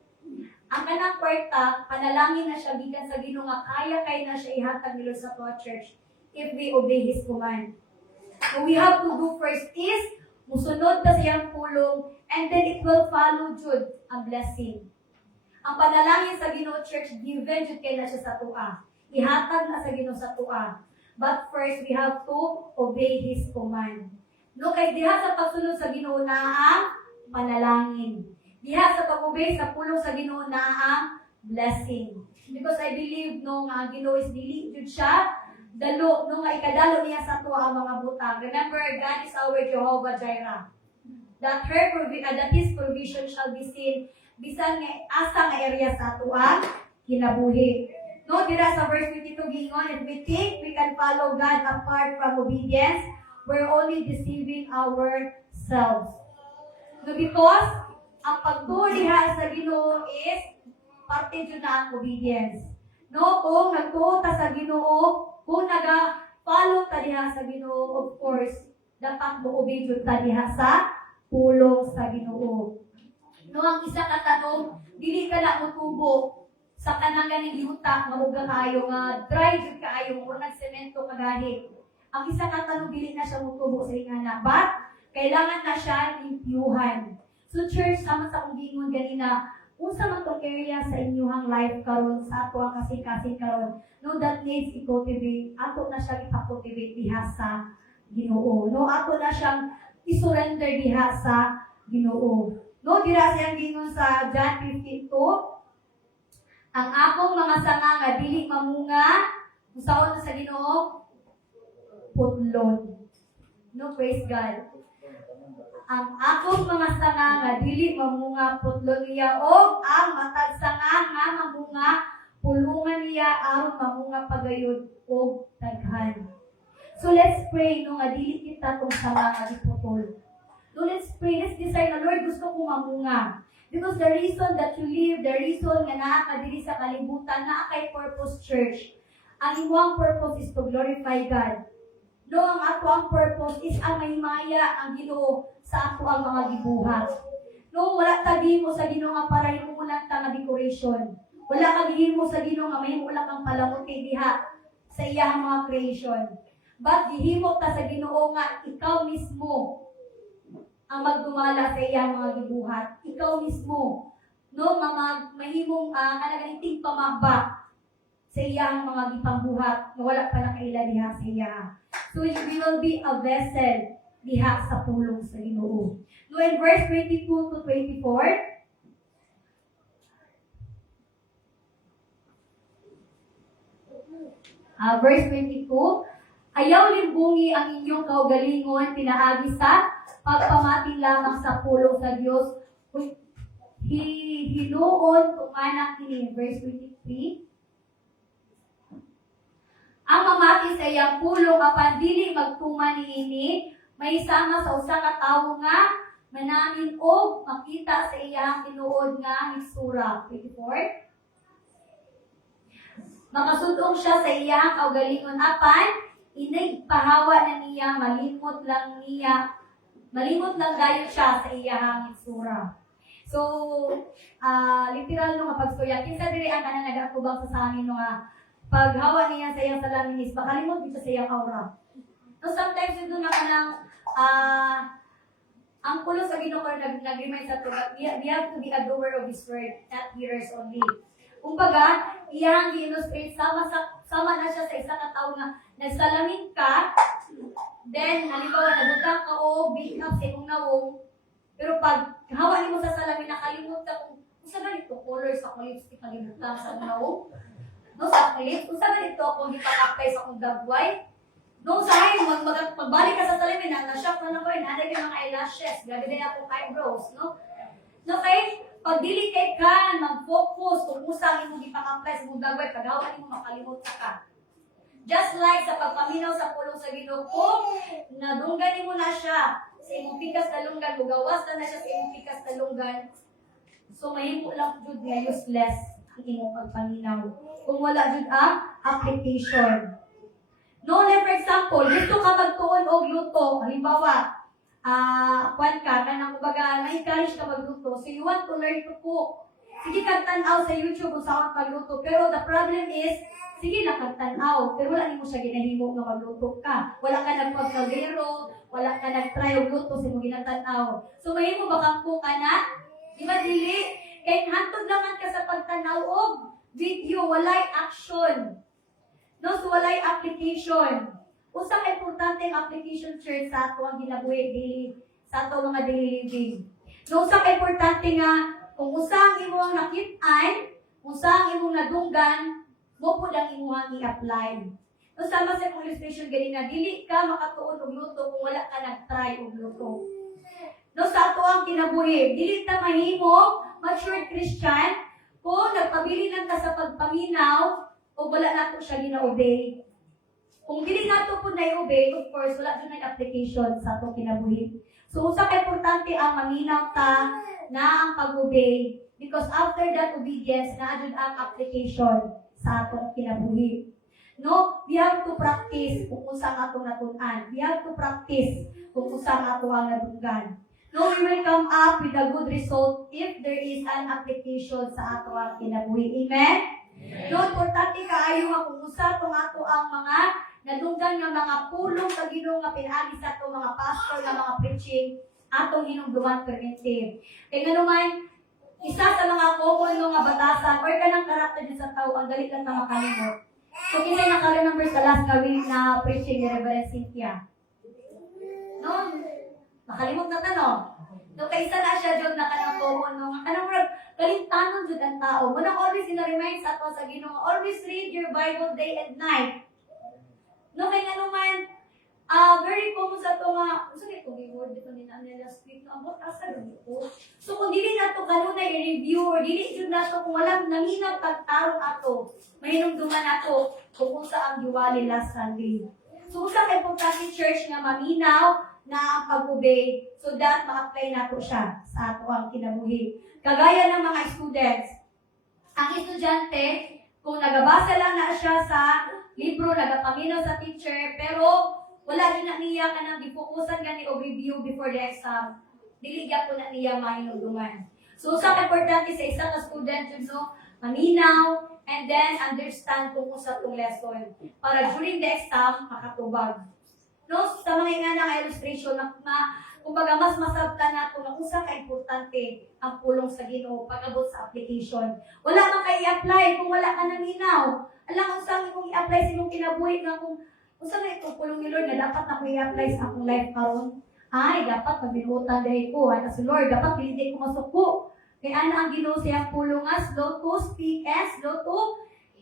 Ang kanang kwarta, panalangin na siya bigan sa Ginoo nga kaya na siya ihatag nilo sa ato church if we obey His command. What we have to do first is musunod ta siyang pulong and then it will follow jud ang blessing. Ang panalangin sa Ginoo church given jud kay na siya sa tua. Ihatag na sa Ginoo sa tua. But first we have to obey His command. No kay diha sa pagsunod sa Ginoo na ang panalangin. Diha sa pag-obey sa pulong sa Ginoo na ang blessing. Because I believe no nga ang Ginoo is dili jud siya dalo no nga ikadalo niya sa tuwa ang mga butang. Remember, God is our Jehovah Jireh. That His provision shall be seen bisan nga asa nga area sa tuwa kinabuhi. No, dira sa verse 22 gingon, if we think we can follow God apart from obedience, we're only deceiving ourselves. No, because ang pagtuo diha sa Ginoo is parte jud na ang obedience. No, kung nagtuo ta sa Ginoo, kung naga-follow ta diha sa Ginoo, of course, dapat mo-obey jud ta diha sa pulong sa Ginoo. No, ang isa ka tanong, dili ka na mutubo sa kanang ganing yuta nga uga kaayo nga dry jud kaayo o nagsemento kagahi. Ang isa ka tanong dili na siya mutubo sa ingana, but kailangan na siya limpyuhan. So church, sama sa kong gingon ganina, unsa man tong area sa inyong life karon sa ato ang kasing-kasing karon, no, that needs i-cultivate, ato na siya ipa-cultivate diha sa Ginoo. No, ato na siyang i-surrender diha sa Ginoo. No, dira siyang gingon sa John 15:2, ang akong mga sanga nga dili mamunga, usaon sa Ginoo, putlon. No, praise God. Ang akong mga sanga nga dili mamunga putlon niya o ang matag sanga nga mamunga pulungan niya aron mamunga pagayod o daghan. So let's pray no nga dili kita tong sanga nga giputol. So let's pray, let's decide na Lord gusto ko mamunga. Because the reason that you live, the reason nga naa ka diri sa kalibutan, naa kay purpose church. Ang imong purpose is to glorify God. No, ang ato ang purpose is ang mahimaya ang Ginoo sa ato ang mga gibuhat. No, wala ta gihimo sa Ginoo nga para himulan ta nga decoration. Wala ka gihimo sa Ginoo nga mahimula kang palamuti diha sa iyang mga creation. But gihimo ta sa Ginoo nga ikaw mismo ang magdumala sa iyang mga gibuhat. Ikaw mismo no nga mahimong kanaganing pamaba sa iyang mga gipangbuhat nga wala pa nakaila diha sa iya. So we will be a vessel diha sa pulong sa Ginoo. No, in verse 22 to 24, verse 22, ayaw limbungi ang inyong kaugalingon pinaagi sa pagpamati lamang sa pulong sa Dios. Hinuon tumanak kini. Verse 23, ang mamati sa iyang pulong apan dili magtuman niini may sama sa usa ka tawo nga manamin og makita sa iyang tinuod nga hitsura. 24, makasudong siya sa iyang kaugalingon apan inigpahawa na niya malimot lang gayon siya sa iyang hitsura. So literal no nga pagstorya kinsa diri ang kanang nagatubang sa amin no nga paghawa niya sa iyang salamin is makalimot dito sa iyang aura. So sometimes yun na kanang ang pulo sa Ginoo nag-remind sa to, but we have to be a doer of His word, not hearers only. Kumbaga, iyang gi-illustrate sama na siya sa isa ka tawo nga nagsalamin ka, then halimbawa nabutang ka o beat up sa imong nawong, pero pag hawa nimo sa salamin nakalimot ka kung usa ganito color sa akong lipstick nalibutang sa imong nawong. No, sa akong lips, usa ganito ako gipaka-apply sa akong dagway. No, sa akin, magbalik ka sa salamin, na-shock na ko, nanay ka mga eyelashes, grabe din akong eyebrows, no? No, kay, pag dili kay ka, mag-focus kung usang imong ipaka-apply sa imong dagway, paghawa nimo makalimot ka. Just like sa pagpaminaw sa pulong sa Ginoo, kung nadunggan mo na siya sa imong pikas na lunggan, gawas na siya sa imong pikas na lunggan, so mahimo lang jud nga useless ang imong pagpaminaw. Kung wala jud ang application. No, like for example, gusto ka magtuon og luto, halimbawa, kwan ka, kanang kumbaga, na-encourage ka magluto, so you want to learn to cook. Sige kang tanaw sa YouTube kung saan magluto, pero the problem is, sige lang kang tanaw, pero wala mo siya ginahimo nga magluto ka. Wala ka nagpagkaldero, wala ka nag-try og luto sa mo ginatanaw. So mahimo ba kang cook na? Di ba dili? Kaya hantod naman ka sa pagtanaw og video, walay action. No, so walay application. Usa ka importante ang application church sa ato ang ginabuhi daily sa ato mga daily living. No, usa ka importante nga kung usa ang imong nakit-an, usa ang imong nadunggan, mo pud ang imong i-apply. No, sama sa akong illustration ganina, dili ka makatuon og luto kung wala ka nag-try og luto. No, sa ato ang kinabuhi, dili ta mahimo mature Christian kung nagpabili lang ka sa pagpaminaw o wala nato siya gina-obey. Kung dili nato po na-obey, of course, wala dyan na application sa ato kinabuhi. So, usa ka importante ang maminaw ta na ang pag-obey because after that obedience, na-adjud ang application sa ato kinabuhi. No, we have to practice kung usang ato natunan. We have to practice kung usang ato ang nadunggan. No, we will come up with a good result if there is an application sa ato ang kinabuhi. Amen? No, importante kaayo nga kung usa tong ato ang mga nadunggan nga mga pulong sa Ginoo nga pinaagi sa ato mga pastor nga mga preaching atong hinungduman preventive. Kaya nga naman, isa sa mga common nga batasan or kanang karakter din sa tao ang dali lang na makalimot. So kinsa naka-remember sa last nga week na preaching ni Reverend Cynthia? No, makalimot na tanong. No, kay isa na siya jud na kanang common no nga kanang murag kalimtanon jud ang tao. Muna always ina-remind sa ato sa Ginoo, always read your Bible day and night. No, kay nga naman, very common sa ito nga, gusto niyo itong word dito nila last week, no, about asa ganito. So kung dili na ito kanunay i-review, or dili jud na ito kung walang naminaw pagtarong ato, mahinungduman ato kung usa ang giwali last Sunday. So usa kay importante church nga maminaw na ang pag-obey so that ma-apply nato siya sa ato ang kinabuhi. Kagaya ng mga students, ang estudyante, kung nagabasa lang na siya sa libro, nagapaminaw sa teacher, pero wala din na niya ka nang difokusan gani o review before the exam, diligya po na niya mahinungduman. So, sa importante sa isang student, yun, no, maminaw, and then understand kung sa itong lesson para during the exam, makatubag. No, sa mga nga ng illustration, kumbaga mas masabta na ito na usa ka importante ang pulong sa Ginoo pagabot sa application. Wala man kayo i-apply kung wala ka naminaw. Alam kung saan kung i-apply sa inyong kinabuhi nga kung usa na itong pulong ni Lord na dapat na ko i-apply sa akong life karon. Ay, dapat mabinutan dahil ko. Ana si Lord, dapat hindi ko masuko. Kaya ana ang Ginoo siyang pulong nga, slow to speak and slow to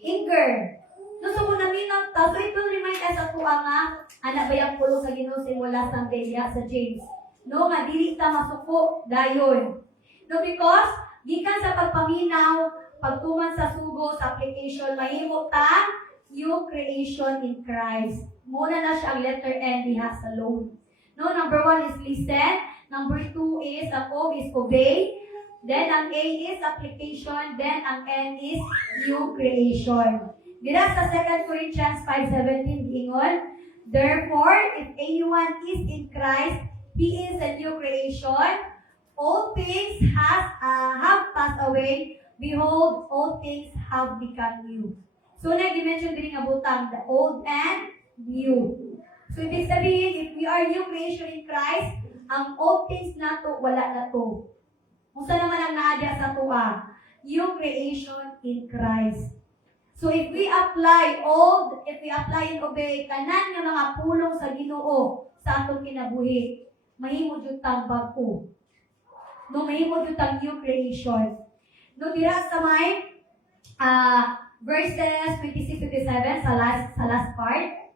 anger. No, so kung naminaw ta, so it will remind us sa tuwa nga, anak ba yung pulong sa Ginoo simula sa Biblia sa James. No, nga dili ta masuko dayon. No, because gikan sa pagpaminaw, pagtuman sa sugo, sa application, mahimo ta new creation in Christ. Muna na siya ang letter N diha sa load. No, number 1 is listen. Number 2 is ang O is obey. Then ang A is application. Then ang N is new creation. Dira sa 2 Corinthians 5:17 ingon, therefore, if anyone is in Christ, he is a new creation. All things have passed away. Behold, all things have become new. So, nag-dimension din nga butang, the old and new. So, ibig sabihin, if we are new creation in Christ, ang old things na to, wala na to. Kung saan naman ang naadya sa tuwa? new creation in Christ. So if we apply and obey tanan nga mga pulong sa Ginoo sa atong kinabuhi, mahimo jud tang bag-o. No, mahimo jud tang new creation. No, diha sa may verses 26-27 sa last part.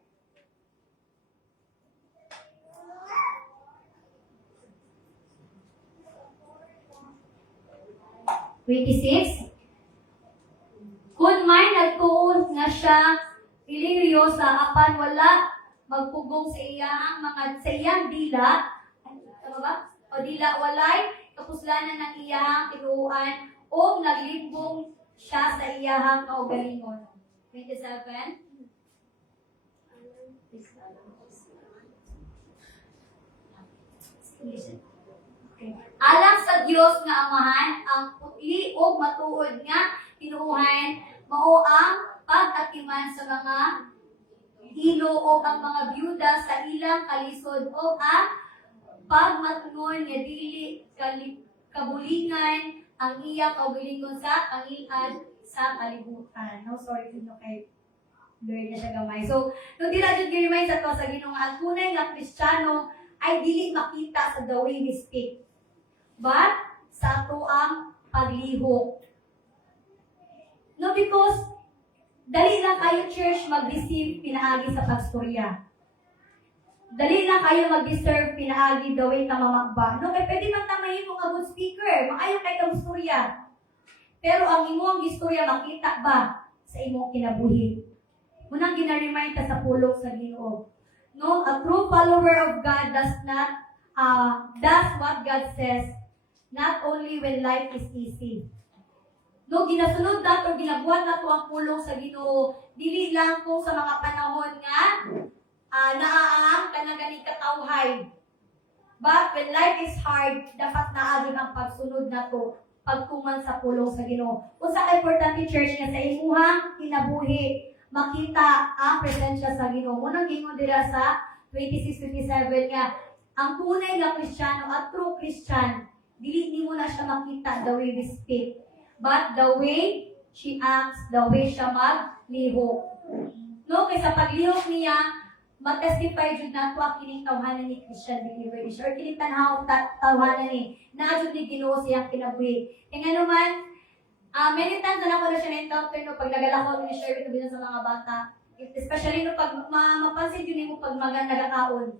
26. Kung may nagtuon nga siya sa apan wala magpugong sa iyang dila, tama ba? O dila walay kapuslanan ng iyang tinuan o naglimbong siya sa iyang kaugalingon. 27. Okay. Alang sa Dios nga Amahan, ang putli o matuod nga tinuuhan mao ang pag-atiman sa mga ilo o ang mga byuda sa ilang kalisod o ang pagmatngon nga dili kabulingan ang iya kaugalingon sa kangilan sa kalibutan. No, sorry to no kay blurred na siya gamay. So, no dira jud gi-remind sa to sa Ginoo nga ang tunay nga Kristiyano ay dili makita sa the way we speak, but sa ato ang paglihok. No, because dali lang kayo church mag-receive pinaagi sa pagstorya. Dali lang kayo mag-deserve pinaagi the way ka mamagba. No, kay pwede man tamahin mo nga good speaker, maayo kay ka istorya. Pero ang imong istorya makita ba sa imong kinabuhi? Munang gina-remind ka sa pulong sa Ginoo. No, a true follower of God does what God says, not only when life is easy. No, ginasunod nato, ginabuhat nato ang pulong sa Ginoo, dili lang kung sa mga panahon nga naaang kanagani katawhay. But when life is hard, dapat naagin ang pagsunod nato, pagtuman sa pulong sa Ginoo. Usa ka importante church nga sa imuhang kinabuhi, makita ang presensya sa Ginoo. Munang gingon dira sa 26-27 nga ang tunay nga Kristiyano at true Christian, dili nimo na siya makita the way we speak, but the way she acts, the way siya maglihok. No, kay sa paglihok niya, mag-testify jud nato ang kining tawhanan ni Christian believer ni or kining tanhaw tawhanan ni na jud ni Ginoo siyang kinabuhi. Kaya nga naman, many times na ako na siya na-encounter no, pag nagalakaw ni share ito bilang sa mga bata. Especially no, pag mapansin yun mo pag mga nagakaon.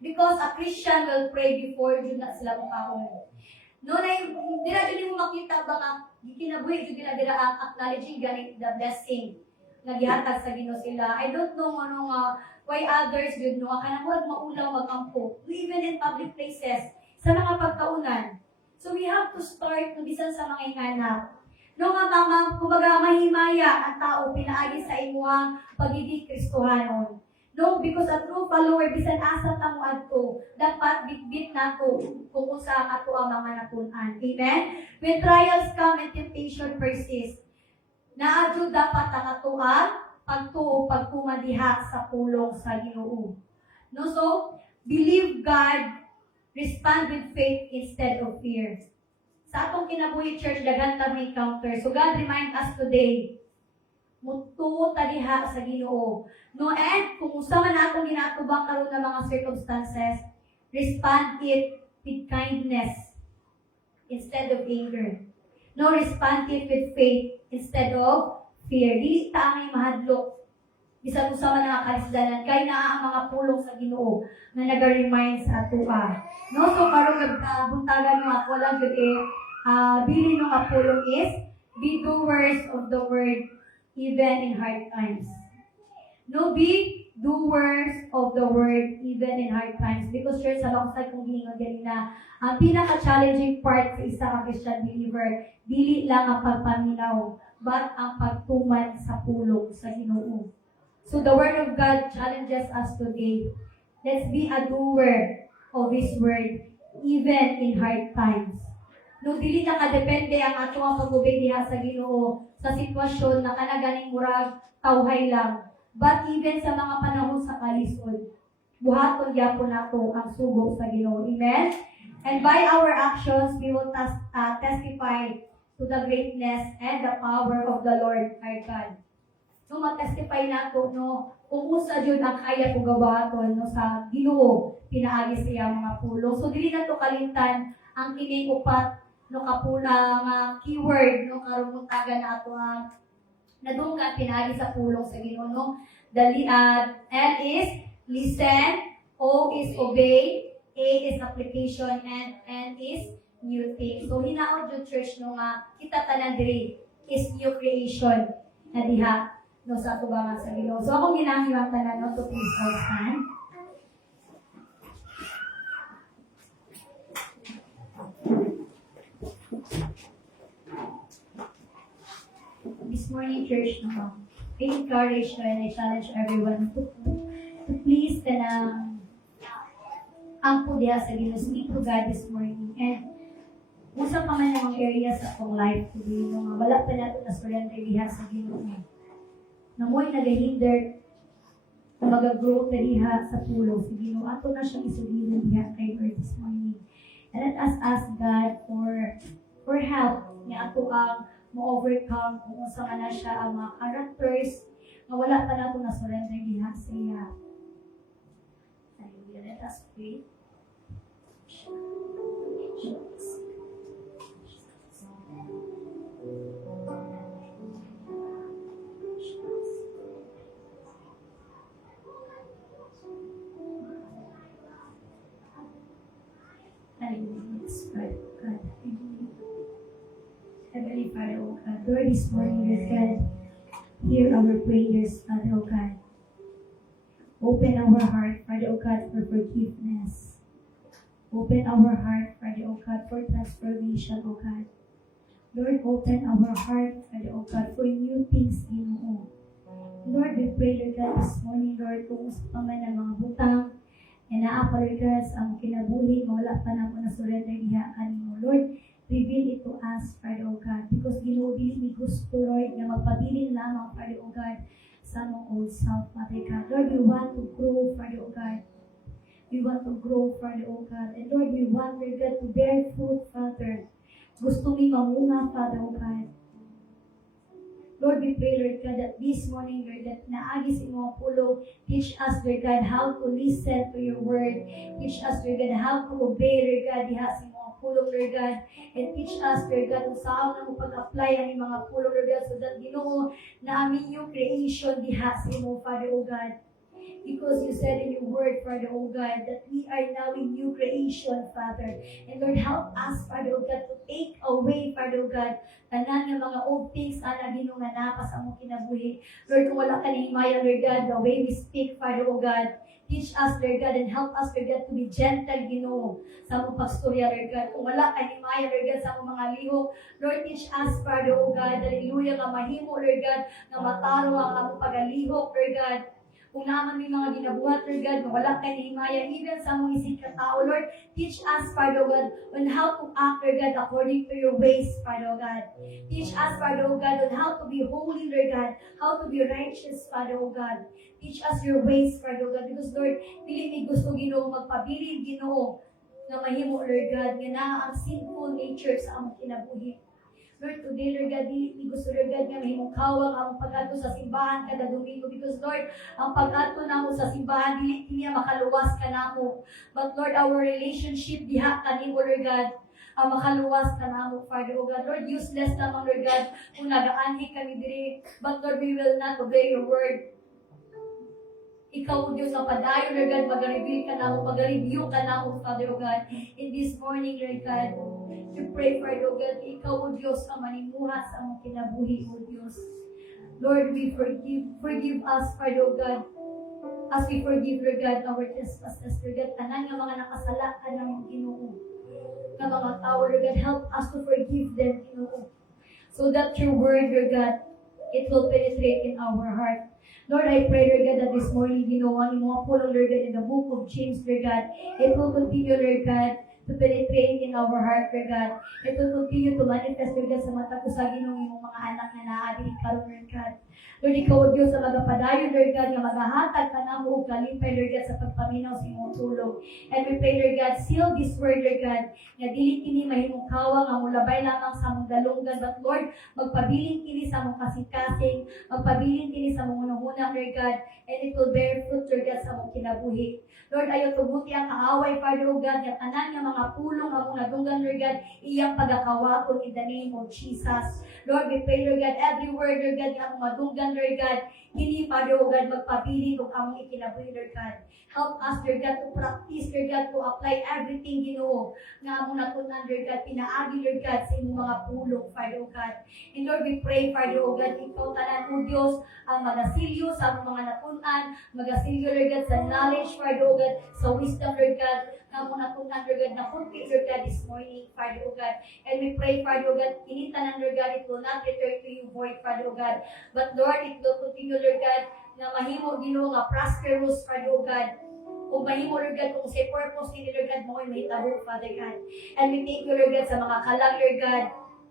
Because a Christian will pray before yun na sila makaon. No, na dira yun mo makita ba nga, kinabuhi yun dira ang acknowledging ganit the blessing na gihatag sa Ginoo sila. I don't know why others yun no, kanang murag maulaw magampo. Even in public places, sa mga pagkaunan. So we have to start no, bisan sa mga inganak. No nga mga kumbaga mahimaya ang tao pinaagi sa imuhang pagiging Kristohanon. No, because a true follower bisan asa ta mo adto, dapat bitbit nato kung usa ato ang mga natun-an. Amen. When trials come and temptation persist, naadto dapat ang ato ang pagtuo pagkumadiha sa pulong sa Ginoo. No, so believe God, respond with faith instead of fear. Sa atong kinabuhi church, daghan ta may encounter. So God remind us today, mutuo ta diha sa Ginoo. No, and kung usa man atong ginatubang karon nga mga circumstances, respond it with kindness instead of anger. No, respond it with faith instead of fear. Dili ta may mahadlok. Bisan usa man nga kalisdanan kay naa ang mga pulong sa Ginoo nga naga-remind sa atoa. No, so karon buntagan mo ako lang gud bili nung apulong is be doers of the word even in hard times. No, be doers of the word even in hard times. Because church, alongside kong giningon ganina, ang pinaka-challenging part sa isa ka Christian believer, dili lang ang pagpaminaw, but ang pagtuman sa pulong sa Ginoo. So the word of God challenges us today. Let's be a doer of His word even in hard times. No, dili na kadepende ang ato ang pag-obey diha sa Ginoo sa sitwasyon na kanaganing murag tawhay lang. But even sa mga panahon sa kalisod, buhaton gyapon nato ang sugo sa Ginoo. Amen? And by our actions, we will testify to the greatness and the power of the Lord our God. No, matestify nato, no, kung usa jud ang kaya ko gawaton, no, sa Ginoo, pinaagi siya mga pulong. So, dili na to kalimtan ang kining upat, no, kapula nga keyword, no, karong mutagan nato ang nadunggan pinaagi sa pulong sa Ginoo, no. L is listen, O is obey, A is application, and N is new thing. So, hinaon jud church, no, nga kita tanan diri is new creation na diha, no, sa tubangan sa Ginoo. So, akong ginahimang tanan, no, to please all stand. This morning, church, no, I encourage you and I challenge everyone to please ang po diha sa Ginoo. Speak to God this morning. And usa pa man ang areas sa akong life today, no, nga wala pa nato na surrender diha sa Ginoo. Na mo'y nagahinder na mag-grow na diha sa pulong sa Ginoo. Ato na siyang isuliran diha kay Lord this morning. And let us ask God for help nga ato ang mo-overcome kung unsa man na siya ang mga characters na wala pa nato na surrender diha sa iya. Hallelujah. Let us pray. Hallelujah. Let's pray. God, hallelujah. Heavenly Father, O God, Lord, this morning, Lord God, hear our prayers, Father, O God. Open our heart, Father, O God, for forgiveness. Open our heart, Father, O God, for transformation, O God. Lord, open our heart, Father, O God, for new things in you. Lord, we pray, Lord God, this morning, Lord, kung usa pa man ang mga butang, na naapa, Lord God, sa ang kinabuhi, wala pa na ako na surrender diha kanimo. Lord, reveal it to us, Father, O God, because Ginoo, dili mi gusto, Lord, na magpabilin lamang, Father, O God, sa among old self, Father God. Lord, we want to grow, Father, O God. We want to grow, Father, O God. And Lord, we want, Lord God, to bear fruit, Father. Gusto mi mamunga, Father, O God. Lord, we pray, Lord God, that this morning, Lord, that naagi sa mga pulo, teach us, Lord God, how to listen to your word. Teach us, Lord God, how to obey, Lord God, diha sa mga pulo, Lord God. And teach us, Lord God, kung saan na mo pag-apply ang mga pulo, Lord God, so that Ginoo na aming new creation diha sa imo, Father, O God. Because you said in your word, Father, O God, that we are now in new creation, Father. And Lord, help us, Father, O God, to take away, Father, O God, tanan ng mga old things na Ginoo nga napas ang mong kinabuhi. Lord, kung wala ka ni himaya, Lord God, the way we speak, Father, O God, teach us, Lord God, and help us, Lord God, to be gentle, Ginoo, sa mong pagstorya, Lord God. Kung wala ka ni himaya, Lord God, sa mong mga lihok, Lord, teach us, Father, O God, hallelujah, nga mahimo, Lord God, nga mataro ang among pagalihok, Lord God. Kung naman may mga ginabuhat, Lord God, na wala kayo himaya, even sa mong isip ka tao, Lord, teach us, Father God, on how to act, Lord God, according to your ways, Father God. Teach us, Father God, on how to be holy, Lord God, how to be righteous, Father God. Teach us your ways, Father God, because, Lord, dili mi gusto, Ginoo, magpabilin, Ginoo, na mahimo, Lord God, nga na ang sinful nature sa among kinabuhi. Lord, today, Lord God, dili gusto, Lord God, nga mahimong kawang ang pag-ato sa simbahan kada Domingo because, Lord, ang pag-ato namo sa simbahan, dili niya makaluwas ka namo. But, Lord, our relationship diha kanimo, Lord God, ang makaluwas ka namo, Father, O God. Lord, useless lamang, Lord God, kung nagaanhi kami diri. But, Lord, we will not obey your word. Ikaw, Diyos, ang padayon, Lord God, mag-reveal ka namo, mag-review ka namo, Father, O God. In this morning, Lord God, we pray, Father, O God, ikaw, O Diyos, ang manimuhat sa among kinabuhi, O Diyos. Lord, we forgive us, Father, O God, as we forgive, Lord God, our trespasses, Lord God, tanan nga mga nakasala ka ng Ginoo. Nga mga tao, Lord God, help us to forgive them, Ginoo. So that your word, Lord God, it will penetrate in our heart. Lord, I pray, Lord God, that this morning, Ginoo, ang mga pulong, Lord God, in the book of James, Lord God, it will continue, Lord God, to to penetrate in our heart, Lord God. It will continue to manifest, Lord God, sa mata ko sa Ginoo imong mga anak na naabili karon, Lord God. Lord, ikaw, O Diyos, sa magapadayon, Lord God, nga maghahatag ka na mo, kalipay, Lord God, sa pagpaminaw sa imong tulong. And we pray, Lord God, seal this word, Lord God, nga dili kini mahimong kawa, nga mulabay lamang sa among dalunggan, but Lord, magpabiling kini sa among kasing-kasing, magpabiling kini sa among unang-unang, Lord God, and it will bear fruit, Lord God, sa among kinabuhi. Lord, ayaw tuguti ang kaaway, Father, O God, nga tanan nga mga pulong among nadunggan, Lord God, iyang pagkakawaton in the name of Jesus. Lord, we pray, Lord God, every word, Lord God, nga among madunggan, Lord God, hindi, Father, O God, magpapili kung among ikinabuhi, Lord God. Help us, Lord God, to practice, Lord God, to apply everything, Ginoo, nga among natunan, Lord God, pinaagi, Lord God, sa imong mga pulong, Father, O God. And Lord, we pray, Father, O God, ikaw tanan, O Diyos, ang magasilyo sa among mga natunan, magasilyo, Lord God, sa knowledge, Father, O God, sa wisdom, Lord God, nga among natunan, Lord God, na kunti, Lord God, this morning, Father, O God. And we pray, Father, O God, initanan, Lord God, it will not return to you void, Father, O God. But Lord, it will continue, Lord God, na mahimo, Ginoo, nga prosperous, Father, O God. Kung mahimo, Lord God, kung sa purpose ni Lord God, mo ay mahitabo, Father God. And we thank you, Lord God, sa mga kalag, Lord God,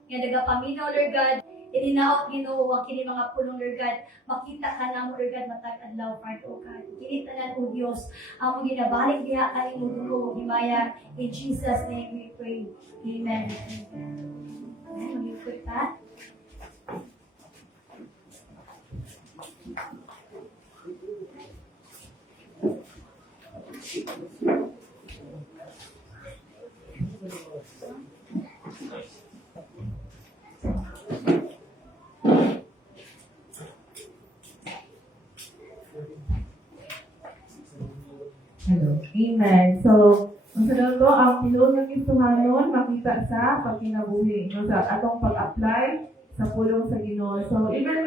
nga nagapaminaw, Lord God, ininaot, Ginoo, ang kini mga pulong, Lord God, makita ka na mo, Lord God, matag-adlaw, Father, O God. Kinitanan, O Diyos, ang ginabalik diha kaning mo dulo, himaya, in Jesus' name we pray. Amen. Amen. Mag-ikot ta. Hello. Amen. So, ang sunod ko, ang tinuod ng Kristohanon makita sa pagkinabuhi. No, sa atong pag-apply sa pulong sa Ginoo. So, even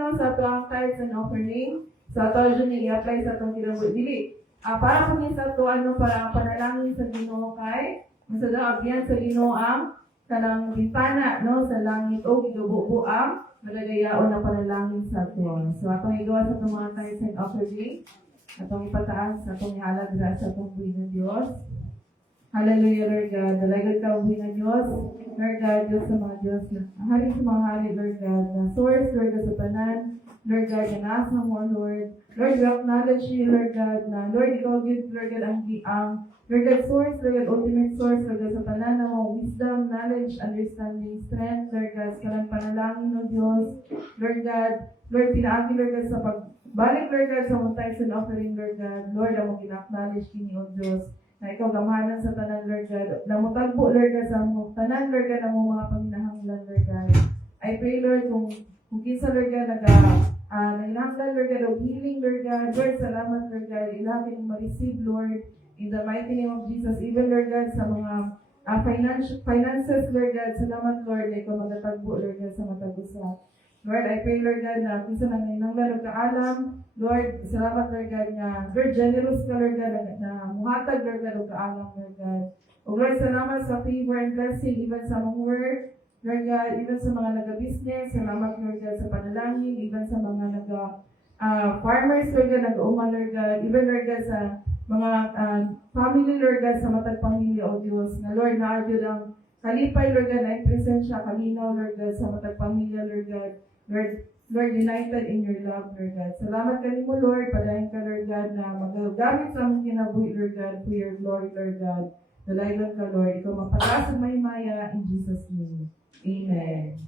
no, sa atong tithes and offering, sa ato dyan i-apply sa atong kinabuhi. Dili, para po sa ato, para panalangin sa Ginoo kay, masada abyan sa Ginoo ang kanang bintana, no, sa langit o gidububo ang nagagayaon na panalangin sa ato. So, atong igawa sa atong mga tithes and offering, atong ipataas, atong ihalad sa atong buhay ng Diyos. Hallelujah, Lord God. Dalagad ka ang buhay ng Diyos. Lord God, Diyos sa mga Diyos. Hari sa mga hari, Lord God. Na source, Lord God, sa tanan. Lord God, na nasa mo, Lord. Lord, we acknowledge you, Lord God, na Lord, ikaw give, Lord God, ang Lord God, source, Lord God, ultimate source, Lord God, sa tanan na mo, wisdom, knowledge, understanding, strength, Lord God, sa kalang panalangin ng Diyos. Lord God, Lord, pinaagi, Lord God, sa pagbalik, Lord God, sa mga tithes and offering, Lord God. Lord, ang mong ina-acknowledge kini, O Diyos, na ikaw gamahanan sa tanan, Lord God. Namutagbo, Lord God, sa mga tanan, Lord God, ang mga paminahanglan, Lord God. I pray, Lord, kung kinsa, Lord God, naghinahanglan, Lord God, of healing, Lord God. Lord, salamat, Lord God. Ilahin mo ma-receive, Lord, in the mighty name of Jesus. Even, Lord God, sa mga finances, Lord God. Salamat, Lord, na ikaw magatagbo, Lord God, sa matagusa. Lord, I pray, Lord God, na kinsa nang hinahanglan, kaalam, Lord, salamat, Lord God, na Lord, generous ka, Lord God, na muhatag, Lord God, kaalam, Lord God. O Lord, salamat sa favor and blessing, even sa mga work, Lord God, even sa mga nag-business, salamat, Lord God, sa panalangin, even sa mga farmers, Lord God, nag-uman, Lord God, even, Lord God, sa mga family, Lord God, sa matag pamilya, O Diyos, na Lord, na-adyo ang kalipay, Lord God, na presensya, kalinaw, Lord God, sa matag pamilya, Lord God, Lord, united in your love, Lord God. Salamat ka mo, Lord, padahin ka, Lord God, na magagamit sa aming kinabuhi, Lord God, for your glory, Lord God. Dalaylan ka, Lord, ikaw mapataas at mahimaya, in Jesus' name. Amen.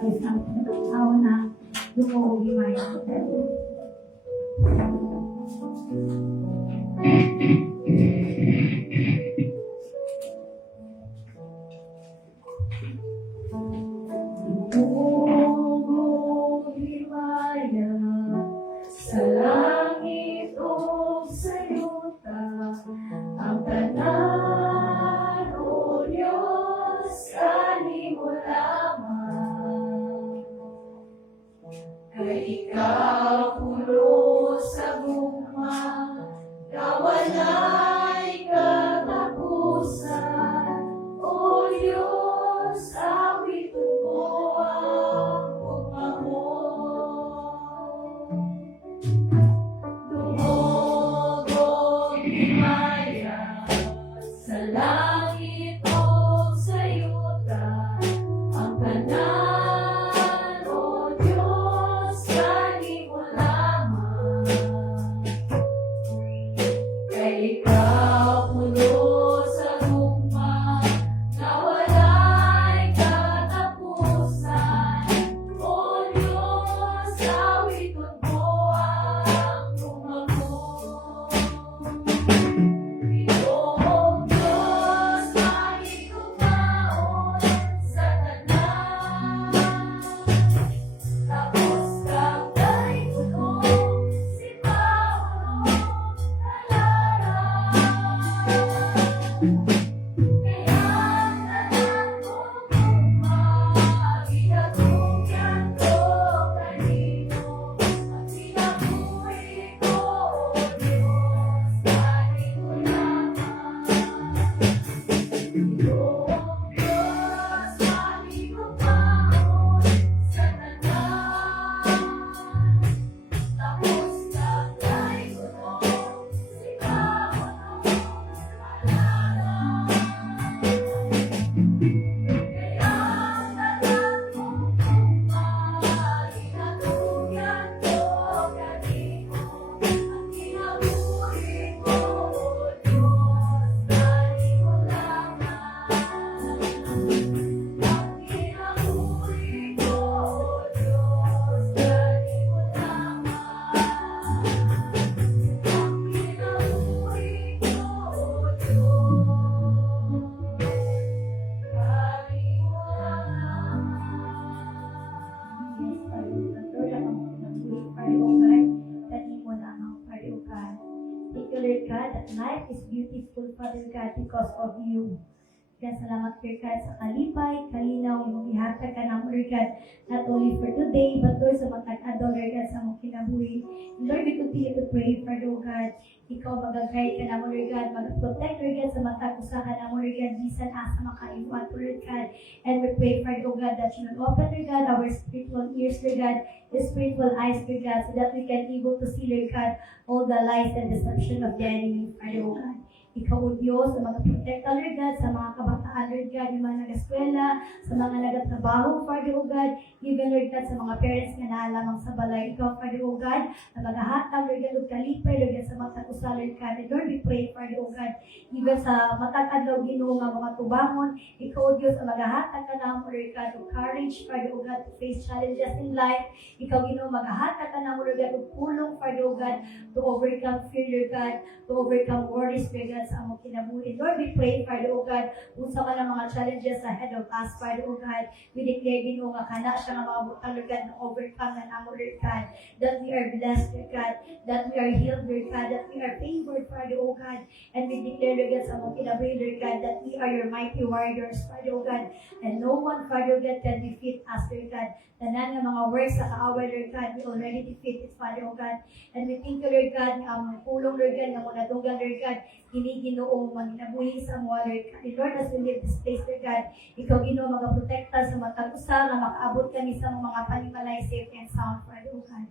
practice ang tao na dumuog himaya. Dumuog himaya sa langit o sa yuta, ang tanan o Diyos kanimo lamang. Kay ikaw pulo sa gugma, kawalay katapusan. O Diyos, awiton ko ang gugma mo. Dumugog himaya sa langit o sa yuta, ang tanan o Diyos kanimo lamang. Kay ikaw pulo sa gugma, na walay katapusan. O Diyos, awiton ko ang gugma mo. Iyong Diyos, makikupahon sa tanan. Tapos kang daigutong si Paulo halaran. Kaya ang tanan kong gugma, ginatugyan ko kanino. Ang sinabuhi ko, O Diyos, kanino lamang. Iyong Diyos, makikupahon sa tanan. Tapos kang daigutong si Paulo halaran. Kaya ang tanan kong gugma, ginatugyan ko kanino. Ang kinabuhi ko, O Diyos, kanino lamang. Ang kinabuhi ko, O Diyos, kanino lamang. Ang kinabuhi ko, O Thank you, Lord God, that life is beautiful, Father God, because of you. Kaya salamat, Lord God, sa kalipay, kalinaw, yung ihatag ka ng Lord God, not only for today, but Lord, sa matag-adol, Lord God, sa mong kinabuhi. And Lord, we continue to pray for Lord God, ikaw mag-guide ka na mo, Lord God, mag-protect, Lord God, sa matag-usahan na mo, Lord God, bisan asa makaiwan, Lord God. And we pray for Lord God, that you will open, Lord God, our spiritual ears, Lord God, the spiritual eyes, Lord God, so that we can able to see, Lord God, all the lies and deception of the enemy, Lord God. Ikaw, O Diyos, sa mga protekta, Lord God, sa mga kabataan, Lord God, yung mga nag-eskwela, sa mga nag-trabaho, Father, O God, even, Lord God, sa mga parents na naalamang sa balay. Ikaw, Father, O God, na maghahatang, Lord God, o kalipay, Lord God, sa mga tagusa, Lord God. And Lord, we pray, Father, O God, even sa matag-adlaw, Ginoo, nga mga tubangon, ikaw, O Diyos, na maghahatang ka na mo, Lord God, o courage, Father, O God, to face challenges in life. Ikaw, Ginoo, maghahatang ka na mo, Lord God, o pulong, Father, O God, to overcome fear, Lord God, to overcome worries, Lord God, sa among kinabuhi. Lord, we pray, Father, O God, unsa man ang mga challenges ahead of us, Father, O God, we declare, Ginoo, nga kana siya nga mga butang, Lord God, na overcome na namo, Lord God, that we are blessed, Lord God, that we are healed, Lord God, that we are favored, Father, O God, and we declare, Lord God, sa among kinabuhi, Lord God, that we are your mighty warriors, Father, O God, and no one, Father, O God, can defeat us, Lord God. Tanan nga mga works sa kaaway, Lord God, we already defeated, Father, O God, and we thank you, Lord God, pulong, Lord God, nga muna dugang, Lord God, Ginoo, maginabuhi sa mga, Lord God. And Lord, as we leave this place, Lord God, ikaw, Ginoo, magaprotekta sa matag-usa, na makaabot kami sa mga panimalay, safe and sound, Father, O God.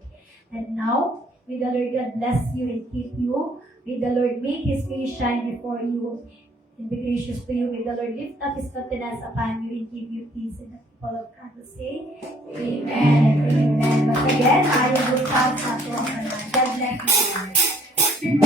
And now, may the Lord God bless you and keep you. May the Lord make His face shine before you and be gracious to you. May the Lord lift up His countenance upon you and give you peace. And the people of God will say, Amen and Amen. But again, I will start sa God bless you.